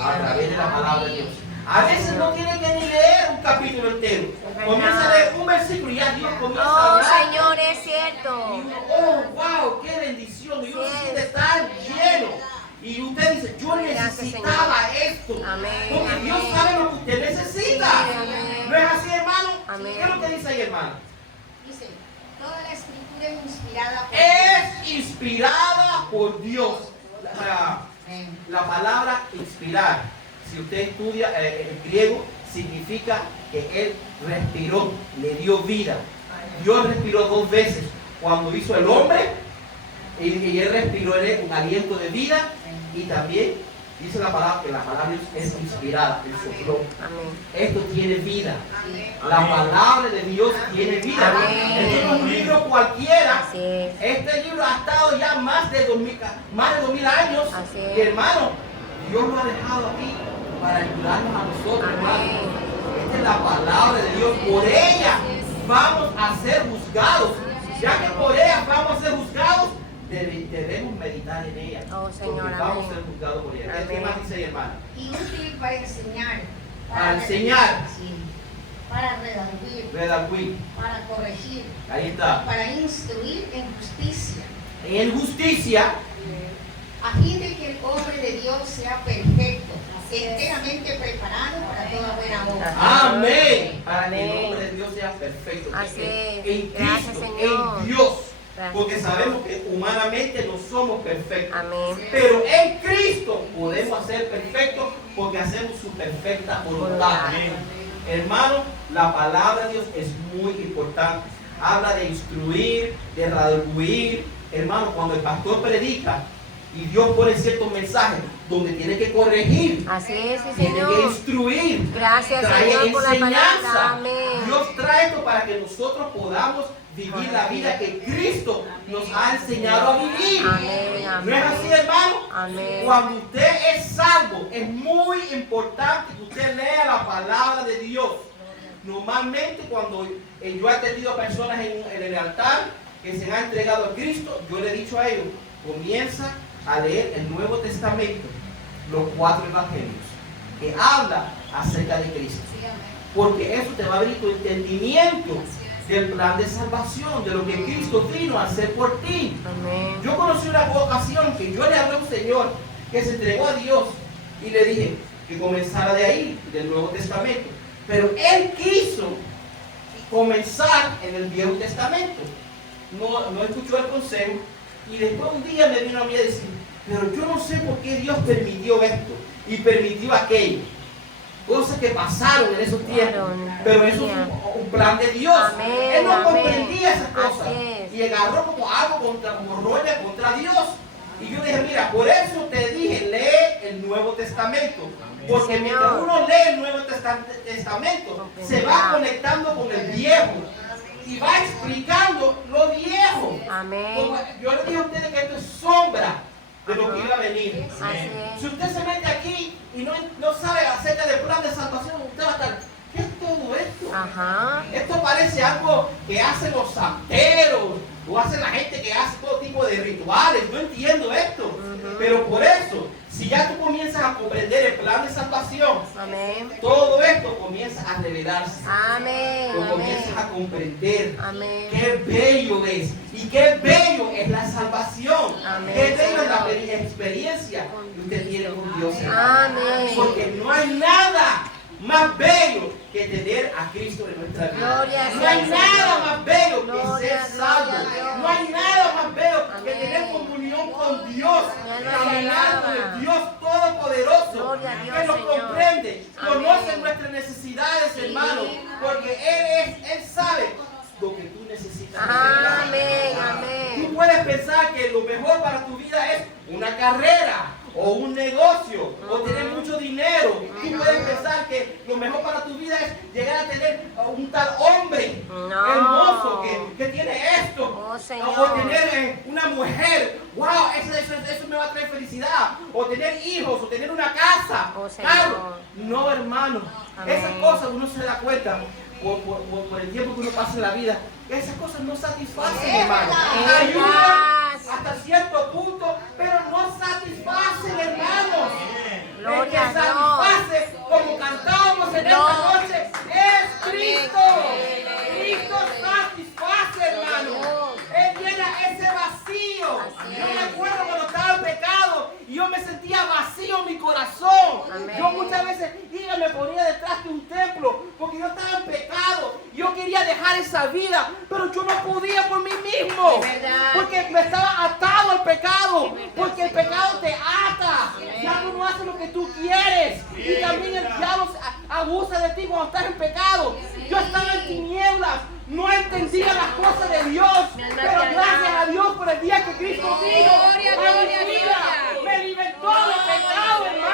a través de la palabra de Dios. A veces no tiene que ni leer un capítulo entero. Comienza a leer un versículo y ya Dios comienza a Oh, hablar. Señor, es Y cierto. uno, oh, wow, qué bendición. Y uno se siente tan lleno. Y usted dice, yo necesitaba esto. Amén, Porque Dios amén. sabe lo que usted necesita. Sí, amén. ¿No es así, hermano? Amén. ¿Qué es lo que dice ahí, hermano? Dice, toda la escritura es inspirada por Es inspirada por Dios. La palabra inspirar, si usted estudia el griego, significa que Él respiró, le dio vida. Dios respiró 2 veces. Cuando hizo el hombre, y Él respiró en él un aliento de vida, y también Dice la palabra que la palabra de Dios es inspirada, el sopló. Amén. Esto tiene vida. Amén. La palabra de Dios tiene vida. Amén. Esto no es un libro cualquiera. Así es. Este libro ha estado ya más de 2000 años. Así es. Y hermano, Dios lo ha dejado aquí para ayudarnos a nosotros, hermano. Amén. Esta es la palabra de Dios. Por ella vamos a ser juzgados. Ya que por ella vamos a ser juzgados, debemos meditar en ella. Oh, Señor, porque vamos a amén. ser juzgados por ella. ¿Qué Amén. más dice ahí, hermano? Y útil para enseñar. Para enseñar. Sí. Para redarguir. Redarguir. Para corregir. Ahí está. Para instruir en justicia. En justicia. A fin de que el hombre de Dios sea perfecto, enteramente preparado para toda buena obra. Amén. Para que el Amén. nombre de Dios sea perfecto. Así es. En Gracias, Cristo, Señor. en Dios. Gracias, Porque Señor. sabemos que humanamente no somos perfectos. Amén. Pero en Cristo podemos ser perfectos porque hacemos su perfecta voluntad. Amén. Hermano, la palabra de Dios es muy importante. Habla de instruir, de redarguir. Hermano, cuando el pastor predica y Dios pone ciertos mensajes donde tiene que corregir, Así es, sí, tiene que Señor. instruir, Gracias, trae Señor, por la palabra. enseñanza. Amén. Dios trae esto para que nosotros podamos vivir la vida que Cristo nos ha enseñado a vivir. Amén, amén. ¿No es así, hermano? Amén. Cuando usted es salvo, es muy importante que usted lea la palabra de Dios. Normalmente cuando yo he atendido a personas en el altar que se han entregado a Cristo, yo le he dicho a ellos, comienza a leer el Nuevo Testamento, los 4 evangelios, que habla acerca de Cristo. Porque eso te va a abrir tu entendimiento del plan de salvación, de lo que Cristo vino a hacer por ti. Amén. Yo conocí una ocasión que yo le hablé a un señor que se entregó a Dios y le dije que comenzara de ahí, del Nuevo Testamento. Pero él quiso comenzar en el Viejo Testamento. No escuchó el consejo y después un día me vino a mí a decir, pero yo no sé por qué Dios permitió esto y permitió aquello. Cosas que pasaron en esos tiempos, pero eso es un plan de Dios. Amén, Él no amén. comprendía esas cosas Así es. y agarró como algo como roña contra Dios. Y yo dije, mira, por eso te dije, lee el Nuevo Testamento. Porque Señor. mientras uno lee el Nuevo Testamento, se va conectando con el Viejo y va explicando lo viejo. Amén. Como yo le dije a ustedes que esto es sombra de lo que iba a venir. Así es. Si usted se mete aquí y no sabe acerca del plan de salvación, usted va a estar, ¿qué es todo esto? Ajá. Esto parece algo que hacen los santeros o hacen la gente que hace todo tipo de rituales. No entiendo esto. Pero por eso, si ya tú comienzas a comprender el plan de salvación, Amén. todo esto comienza a revelarse. Amén. Lo comienzas a Amén. comprender. Amén. Qué bello es y qué bello es la salvación. Amén, Qué bello es la Señor. experiencia que usted tiene con Dios. Amén. Porque no hay nada más bello que tener a Cristo en nuestra vida. Gloria No hay al nada Señor. más bello que Gloria, ser salvo. gloria a Dios. No hay nada más bello que Amén. tener comunión con Dios. Mi alma Caminar con te alaba. el Dios Todopoderoso Gloria a Dios, que nos Señor. comprende, Amén. conoce nuestras necesidades, hermano, porque Él sabe lo que tú necesitas. Amén. Tú Amén. puedes pensar que lo mejor para tu vida es una carrera o un negocio o tener mucho dinero. Tú puedes pensar que lo mejor para tu vida es llegar a tener un tal hombre No. hermoso que tiene esto. Oh, Señor. O tener una mujer. Wow, eso me va a traer felicidad. O tener hijos, o tener una casa. Oh, Señor. Claro. No, hermano. Amén. Esas cosas uno se da cuenta por el tiempo que uno pasa en la vida. Esas cosas no satisfacen, hermano. verdad. Ayudan hasta cierto punto, pero no satisfacen, hermanos. El que Gloria a Dios. satisface, como cantábamos en esta Gloria. noche, es Cristo. Cristo satisface, hermano. Él llena ese vacío. Así Yo me es. acuerdo cuando estaba en pecado y yo me sentía vacío en mi corazón. Amén. Yo muchas veces me ponía detrás de un templo porque yo estaba en pecado. Yo quería dejar esa vida, pero yo no podía por mí mismo. Es verdad. Porque me estaba atado al pecado. Porque el pecado te ata. Ya tú no haces lo que tú quieres. Y también el diablo abusa de ti cuando estás en pecado. Yo estaba en tinieblas. No entendía las cosas de Dios. Pero gracias a Dios por el día que Cristo vino a mi vida. Me libertó del pecado, hermano.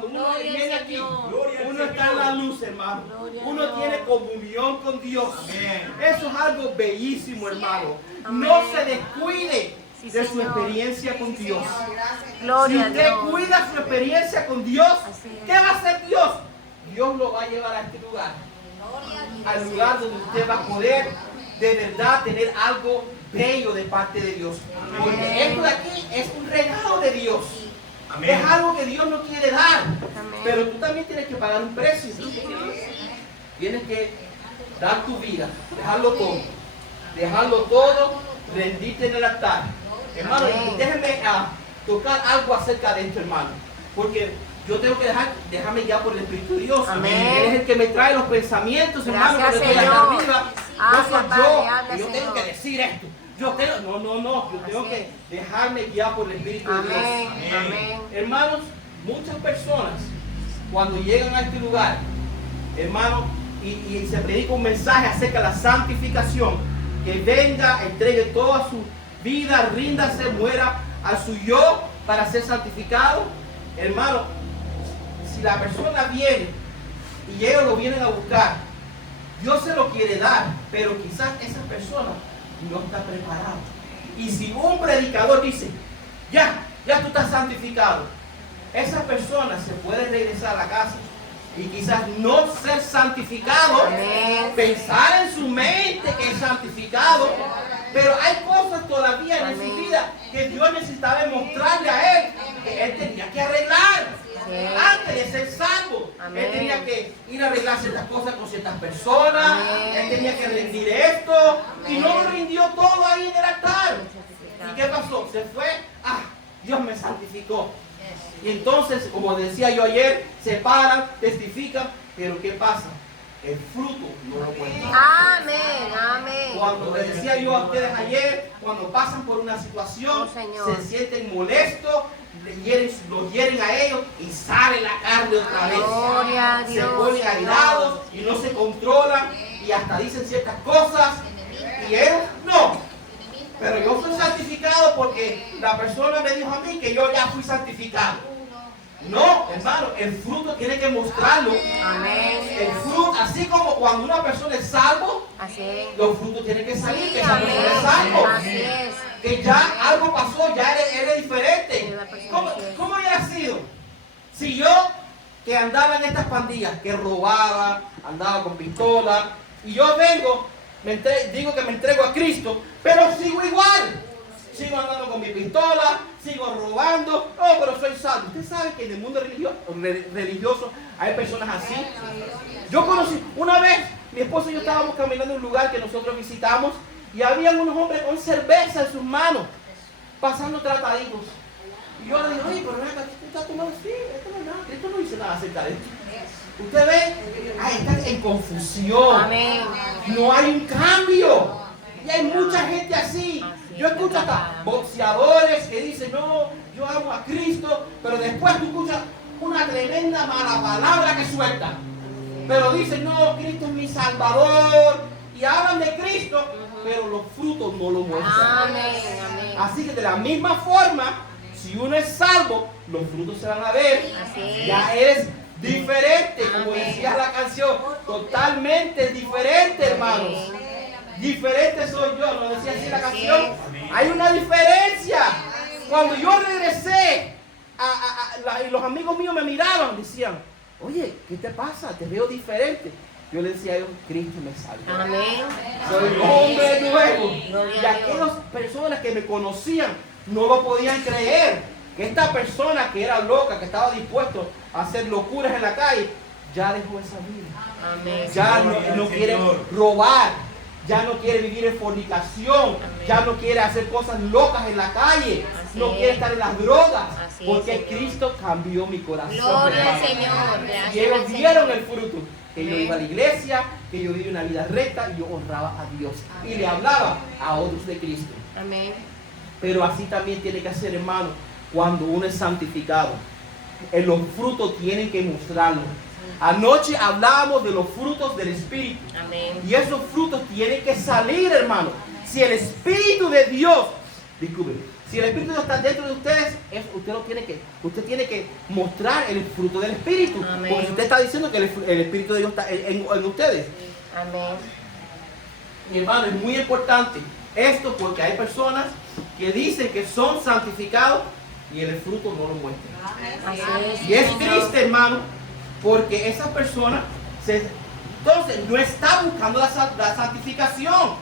cuando uno Gloria al viene aquí, Señor. Gloria al uno está Señor. en la luz, hermano. Gloria a Uno Dios. tiene comunión con Dios. Amén. Eso es algo bellísimo, hermano. Amén. No se descuide Sí, de su Señor. experiencia con Dios. Señor, gracias. Gloria Si a usted Dios. cuida su experiencia con Dios, Así es. ¿qué va a hacer Dios? Dios lo va a llevar a este lugar. Al lugar donde usted va a poder de verdad tener algo bello de parte de Dios. Porque esto de aquí es un regalo de Dios. Amén. Es algo que Dios no quiere dar. Amén. Pero tú también tienes que pagar un precio. Tienes que dar tu vida, dejarlo todo, rendirte en el altar. Hermano, Amén. déjenme tocar algo acerca de esto, hermano. Porque yo tengo que dejarme guiar por el Espíritu de Dios. Amén. Él es el que me trae los pensamientos, hermano, Gracias, cuando estoy Señor. allá arriba. No Habla, soy Padre, yo, habla, que yo tengo Señor. que decir esto. Yo tengo que dejarme guiar por el Espíritu de Dios. Amén. Amén. Amén. Hermanos, muchas personas cuando llegan a este lugar, hermanos, y se predica un mensaje acerca de la santificación, que venga, entregue toda su vida, ríndase, muera a su yo para ser santificado. Hermano, si la persona viene y ellos lo vienen a buscar, Dios se lo quiere dar, pero quizás esa persona no está preparada. Y si un predicador dice, ya tú estás santificado, esa persona se puede regresar a la casa y quizás no ser santificado, Amén. pensar en su mente que es santificado, pero hay cosas todavía en su Amén. vida que Dios necesitaba demostrarle a él que él tenía que arreglar. Sí. Antes de ser salvo, Amén. él tenía que ir a arreglar ciertas cosas con ciertas personas, Amén. él tenía que rendir esto, y no lo rindió todo ahí en el altar. ¿Y qué pasó? Se fue, Dios me santificó. Y entonces, como decía yo ayer, se paran, testifican, pero ¿qué pasa? El fruto no lo cuentan. Amén. Amén. Cuando les decía yo a ustedes ayer, cuando pasan por una situación, Oh, Señor. se sienten molestos, los hieren a ellos y sale la carne otra vez. Gloria a Se Dios. ponen Señor. airados y no se controlan y hasta dicen ciertas cosas y él no. Pero yo soy santificado porque la persona me dijo a mí que yo ya fui santificado. No, hermano, el fruto tiene que mostrarlo. Amén. El fruto, así como cuando una persona es salvo, Así es. los frutos tienen que salir, Sí, que esa persona es amén. salvo. Así es. Que ya algo pasó, ya eres diferente. Sí, la persona ¿Cómo, así es. cómo hubiera sido? Si yo, que andaba en estas pandillas, que robaba, andaba con pistola, y yo vengo, digo que me entrego a Cristo, pero sigo igual. Sigo andando con mi pistola, sigo robando, pero soy salvo. Usted sabe que en el mundo religioso hay personas así. Yo conocí, una vez, mi esposo y yo estábamos caminando en un lugar que nosotros visitamos y había unos hombres con cerveza en sus manos, pasando trataditos. Y yo le dije, oye, pero venga, ¿tú estás tomando? Sí, esto no es nada, Cristo no dice nada acerca de esto. Usted ve, están en confusión. Amén. No hay un cambio. Y hay mucha gente así. Yo escucho hasta boxeadores que dicen, no, yo amo a Cristo, pero después tú escuchas una tremenda mala palabra que suelta. Pero dicen, no, Cristo es mi Salvador. Y hablan de Cristo, pero los frutos no lo muestran. Amén. Amén. Así que de la misma forma, si uno es salvo, los frutos se van a ver. Así es. Ya eres diferente, como Amén. decía la canción, totalmente diferente, hermanos. Diferente soy yo, lo decía así la canción. Hay una diferencia. Cuando yo regresé, y los amigos míos me miraban, decían, oye, ¿qué te pasa? Te veo diferente. Yo le decía a ellos, Cristo me salvó. Amén. Soy un hombre nuevo. Gloria Y a aquellas personas que me conocían no lo podían creer. Que esta persona que era loca, que estaba dispuesto a hacer locuras en la calle, ya dejó esa vida. Amén. Ya Gloria no al quiere Señor. robar, ya no quiere vivir en fornicación, ya no quiere hacer cosas locas en la calle, Así no es. quiere estar en las drogas, Así es, porque Señor. Cristo cambió mi corazón. Gloria al hermano. Señor. Y Gracias ellos al vieron Señor. el fruto, que yo Amén. iba a la iglesia, que yo vivía una vida recta y yo honraba a Dios y le hablaba a otros de Cristo. Amén. Pero así también tiene que hacer, hermano, cuando uno es santificado. Los frutos tienen que mostrarlo. Anoche hablábamos de los frutos del Espíritu. Amén. Y esos frutos tienen que salir, hermano. Si el Espíritu de Dios, disculpe, Si el Espíritu de Dios está dentro de ustedes, usted tiene que mostrar el fruto del Espíritu. Amén. Porque usted está diciendo que el Espíritu de Dios está en ustedes. Amén. Mi hermano, es muy importante esto porque hay personas que dicen que son santificados y el fruto no lo muestran. Así es. Y es Señor. triste, hermano, porque esas personas entonces no está buscando la santificación.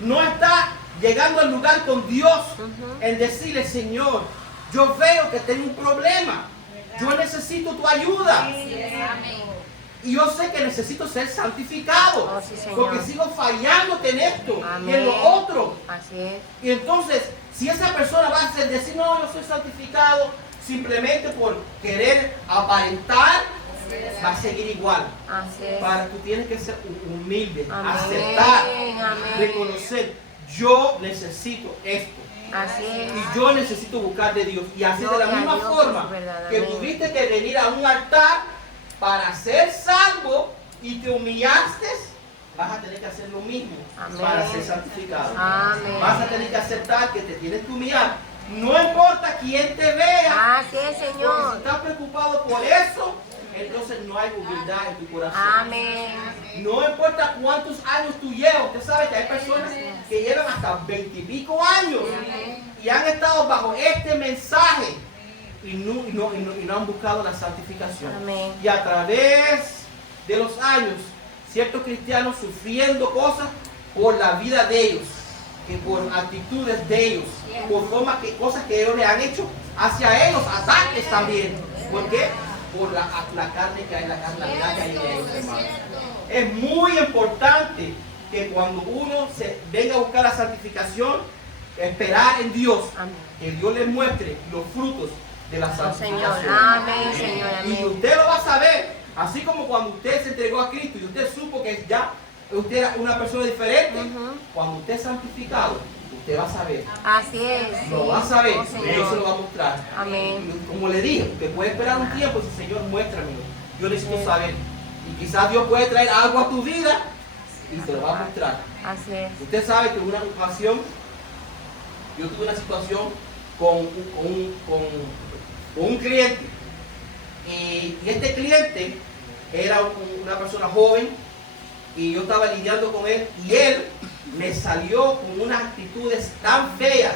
No está llegando al lugar con Dios en decirle, Señor, yo veo que tengo un problema. Yo necesito tu ayuda. Y yo sé que necesito ser santificado. Oh, sí, Señor. Porque sigo fallándote en esto y en Amén. lo otro. Así es. Y entonces, si esa persona va a decir, no, yo soy santificado, simplemente por querer aparentar, va a seguir igual. Así es. Tú tienes que ser humilde, Amén. aceptar, Amén. reconocer, yo necesito esto. Así es. Y yo necesito buscar de Dios. Y así de la Gloria a misma Dios, forma es verdad, que amén. tuviste que venir a un altar para ser salvo y te humillaste, vas a tener que hacer lo mismo Amén. para ser santificado. Amén. Vas a tener que aceptar que te tienes que humillar. No importa quién te vea. Así es, Porque si Señor. estás preocupado por eso, entonces no hay humildad en tu corazón. Amén. No importa cuántos años tú llevas. Usted sabe que hay personas que llevan hasta 20 y pico años y han estado bajo este mensaje y no han buscado la santificación. Amén. Y a través de los años, ciertos cristianos sufriendo cosas por la vida de ellos, que por actitudes de ellos, por cosas que ellos le han hecho hacia ellos, ataques también. ¿Por qué? Por la carne que hay, la carnalidad que hay en ellos, hermanos. Es muy importante que cuando uno se venga a buscar la santificación, esperar en Dios, Amén. que Dios le muestre los frutos de la Oh, santificación. Señor. Amén, Señor. Y Amén. usted lo va a saber, así como cuando usted se entregó a Cristo y usted supo que ya usted era una persona diferente, cuando usted es santificado, usted va a saber. Así es. Lo sí. va a saber, Oh, Dios se lo Señor. va a mostrar. Amén. Y como le dije, usted puede esperar un tiempo y dice, Señor, muéstramelo. Yo necesito Sí. saber. Y quizás Dios puede traer algo a tu vida y te lo va a mostrar. Así es. Usted sabe que en una ocasión, yo tuve una situación con un cliente. Y este cliente era una persona joven y yo estaba lidiando con él y él me salió con unas actitudes tan feas,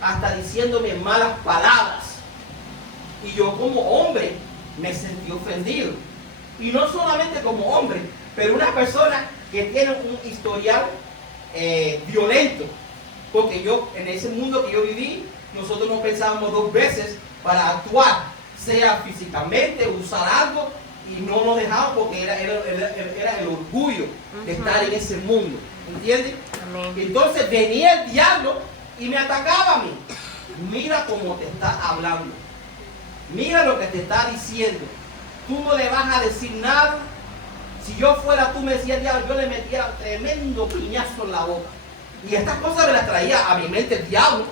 hasta diciéndome malas palabras. Y yo como hombre me sentí ofendido. Y no solamente como hombre, pero una persona que tiene un historial violento. Porque yo, en ese mundo que yo viví, nosotros no pensábamos dos veces para actuar, sea físicamente, usar algo, y no nos dejaban porque era el orgullo de estar en ese mundo. ¿Entiendes? Amén. Entonces venía el diablo y me atacaba a mí. Mira cómo te está hablando. Mira lo que te está diciendo. Tú no le vas a decir nada. Si yo fuera tú, me decía el diablo, yo le metía tremendo piñazo en la boca. Y estas cosas me las traía a mi mente el diablo.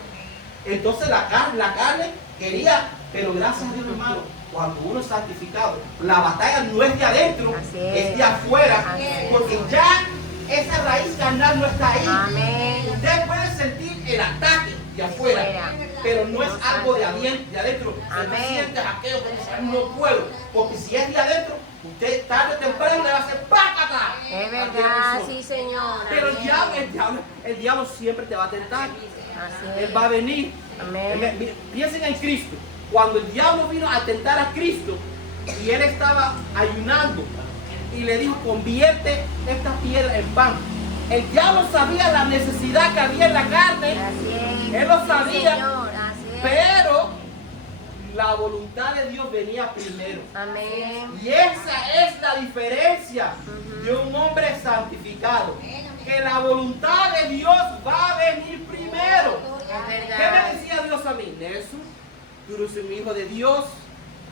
Entonces la carne quería, pero gracias a Dios, hermano, cuando uno es santificado, la batalla no es de adentro, Así es de afuera. Así es. Porque ya esa raíz carnal no está ahí. Amén. Usted puede sentir el ataque de afuera, pero no es algo de adentro. Amén. Usted siente aquello que dice, no puedo. Porque si es de adentro, usted tarde o temprano le va a hacer ¡pácata! Es a aquella verdad, persona. sí, Señor. Pero Amén. el diablo siempre te va a tentar. Así es. Él va a venir. Amén. Piensen en Cristo. Cuando el diablo vino a tentar a Cristo y él estaba ayunando y le dijo, convierte esta piedra en pan. El diablo sabía la necesidad que había en la carne, Así es. Él lo Sí, sabía, Señor. Así es. pero la voluntad de Dios venía primero. Amén. Y esa es la diferencia de un hombre santificado. Que la voluntad de Dios va a venir primero. Es ¿Qué verdad. me decía Dios a mí? Nelson, tú eres un hijo de Dios.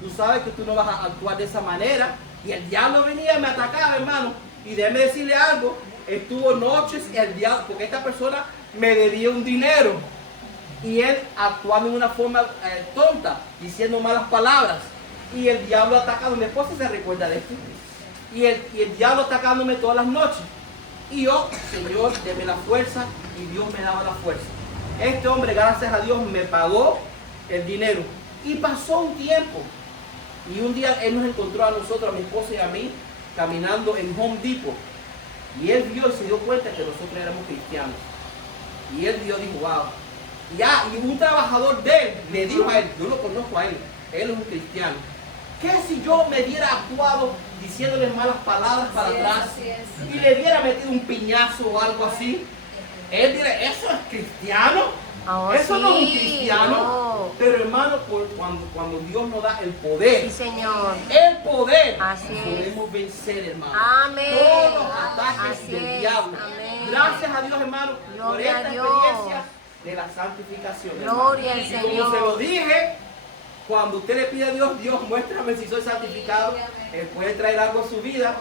Tú sabes que tú no vas a actuar de esa manera. Y el diablo venía y me atacaba, hermano. Y déjeme decirle algo. Estuvo noches el diablo, porque esta persona me debía un dinero. Y él actuando en una forma tonta, diciendo malas palabras. Y el diablo atacando. Mi esposa se recuerda de esto. Y el diablo atacándome todas las noches. Y yo, Señor, deme la fuerza. Y Dios me daba la fuerza. Este hombre, gracias a Dios, me pagó el dinero. Y pasó un tiempo. Y un día él nos encontró a nosotros, a mi esposa y a mí, caminando en Home Depot. Y él vio y se dio cuenta que nosotros éramos cristianos. Y él dijo, wow. Y un trabajador de él le dijo a él, yo lo conozco a él, él es un cristiano. ¿Qué si yo me hubiera actuado diciéndole malas palabras para atrás y le hubiera metido un piñazo o algo así? Él diría, ¿eso es cristiano? Oh, Eso sí, no es un cristiano. no. Pero hermano, cuando Dios nos da el poder, Sí, Señor. el poder, Así es. podemos vencer, hermano. Amén. Todos los ataques Así del es. diablo. Amén. Gracias a Dios, hermano, por Gloria esta a Dios. experiencia de la santificación. Gloria al hermano. Y como se lo Señor. dije, cuando usted le pide a Dios, Dios, muéstrame si soy santificado. Él puede traer algo a su vida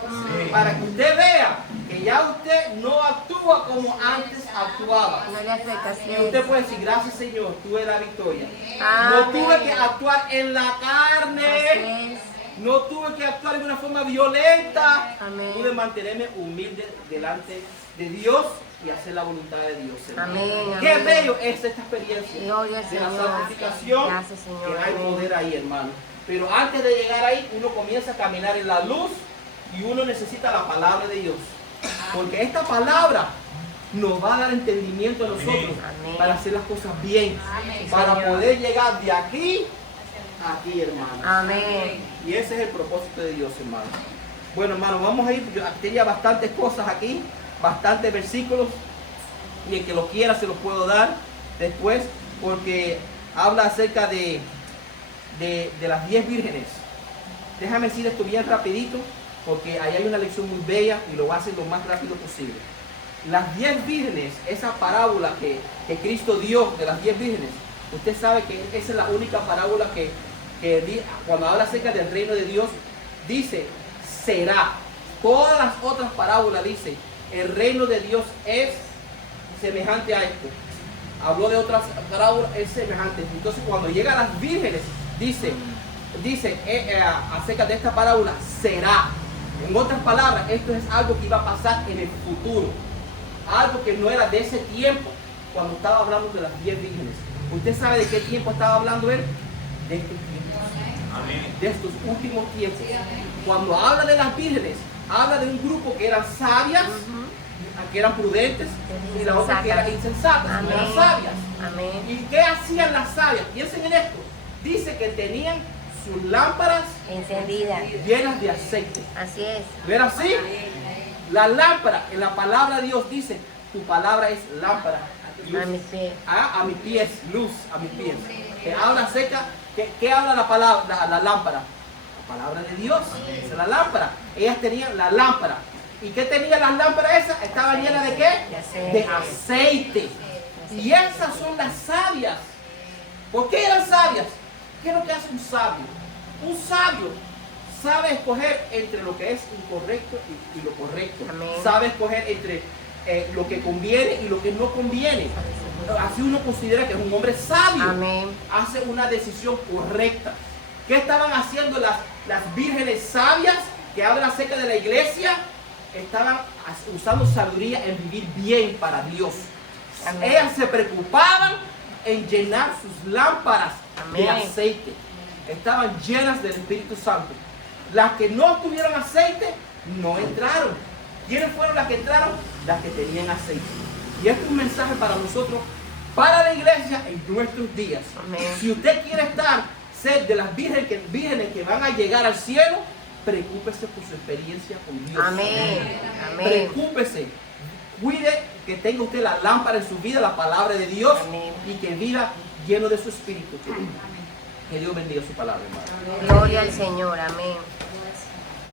para que usted vea que ya usted no actúa como antes actuaba. No le afecta, así Y es. usted puede decir, gracias Señor, tuve la victoria. No Amén. tuve que actuar en la carne. Así es. No tuve que actuar de una forma violenta. Amén. Pude mantenerme humilde delante de Dios y hacer la voluntad de Dios. hermano. Amén. Qué Amén. bello es esta experiencia Gloria al de la Señor. santificación. Gracias, Señor. Que hay Amén. poder ahí, hermano. Pero antes de llegar ahí, uno comienza a caminar en la luz y uno necesita la palabra de Dios. Porque esta palabra nos va a dar entendimiento a nosotros Amén. para hacer las cosas bien. Para Señor. poder llegar de aquí a aquí, hermano. Amén. Y ese es el propósito de Dios, hermano. Bueno, hermano, vamos a ir. Yo tenía bastantes cosas aquí, bastantes versículos. Y el que lo quiera se los puedo dar después, porque habla acerca de las 10 vírgenes. Déjame decir esto bien rapidito, porque ahí hay una lección muy bella y lo voy a hacer lo más rápido posible. Las 10 vírgenes, esa parábola que Cristo dio de las 10 vírgenes, usted sabe que esa es la única parábola que cuando habla acerca del reino de Dios, dice, será. Todas las otras parábolas dicen, el reino de Dios es semejante a esto. Habló de otras parábolas, es semejante. Entonces cuando llega a las vírgenes, dice acerca de esta parábola, será. En otras palabras, esto es algo que iba a pasar en el futuro. Algo que no era de ese tiempo, cuando estaba hablando de las 10 vírgenes. ¿Usted sabe de qué tiempo estaba hablando él? De este tiempo. De estos últimos tiempos. Cuando habla de las vírgenes, habla de un grupo que eran sabias, que eran prudentes, y la otra que eran insensatas, no eran Amén. sabias. Amén. ¿Y qué hacían las sabias? Piensen en esto. Dice que tenían sus lámparas Encendida. llenas de aceite. Así es. ¿No era así? La lámpara, en la palabra de Dios dice, tu palabra es lámpara. Luz. A mis pies. A mis pies, luz a mis pies. Que habla acerca, ¿qué habla la palabra, la lámpara? La palabra de Dios, esa es la lámpara. Ellas tenían la lámpara. ¿Y qué tenían las lámparas esas? Estaban llenas de qué? De aceite. De aceite. Y esas son las sabias. ¿Por qué eran sabias? ¿Qué es lo que hace un sabio? Un sabio sabe escoger entre lo que es incorrecto y lo correcto. Amén. Sabe escoger entre lo que conviene y lo que no conviene. Así uno considera que es un hombre sabio. Amén. Hace una decisión correcta. ¿Qué estaban haciendo las vírgenes sabias que hablan acerca de la iglesia? Estaban usando sabiduría en vivir bien para Dios. Amén. Ellas se preocupaban en llenar sus lámparas de Amén. aceite. Estaban llenas del Espíritu Santo. Las que no tuvieron aceite no entraron. ¿Quiénes fueron las que entraron? Las que tenían aceite. Y este es un mensaje para nosotros, para la iglesia en nuestros días. Amén. Si usted quiere ser de las vírgenes que van a llegar al cielo, preocúpese por su experiencia con Dios. Amén. Amén. Preocúpese. Cuide que tenga usted la lámpara en su vida, la palabra de Dios, Amén. y que viva lleno de su espíritu. Que Dios bendiga su palabra, hermano. Gloria al Señor. Amén.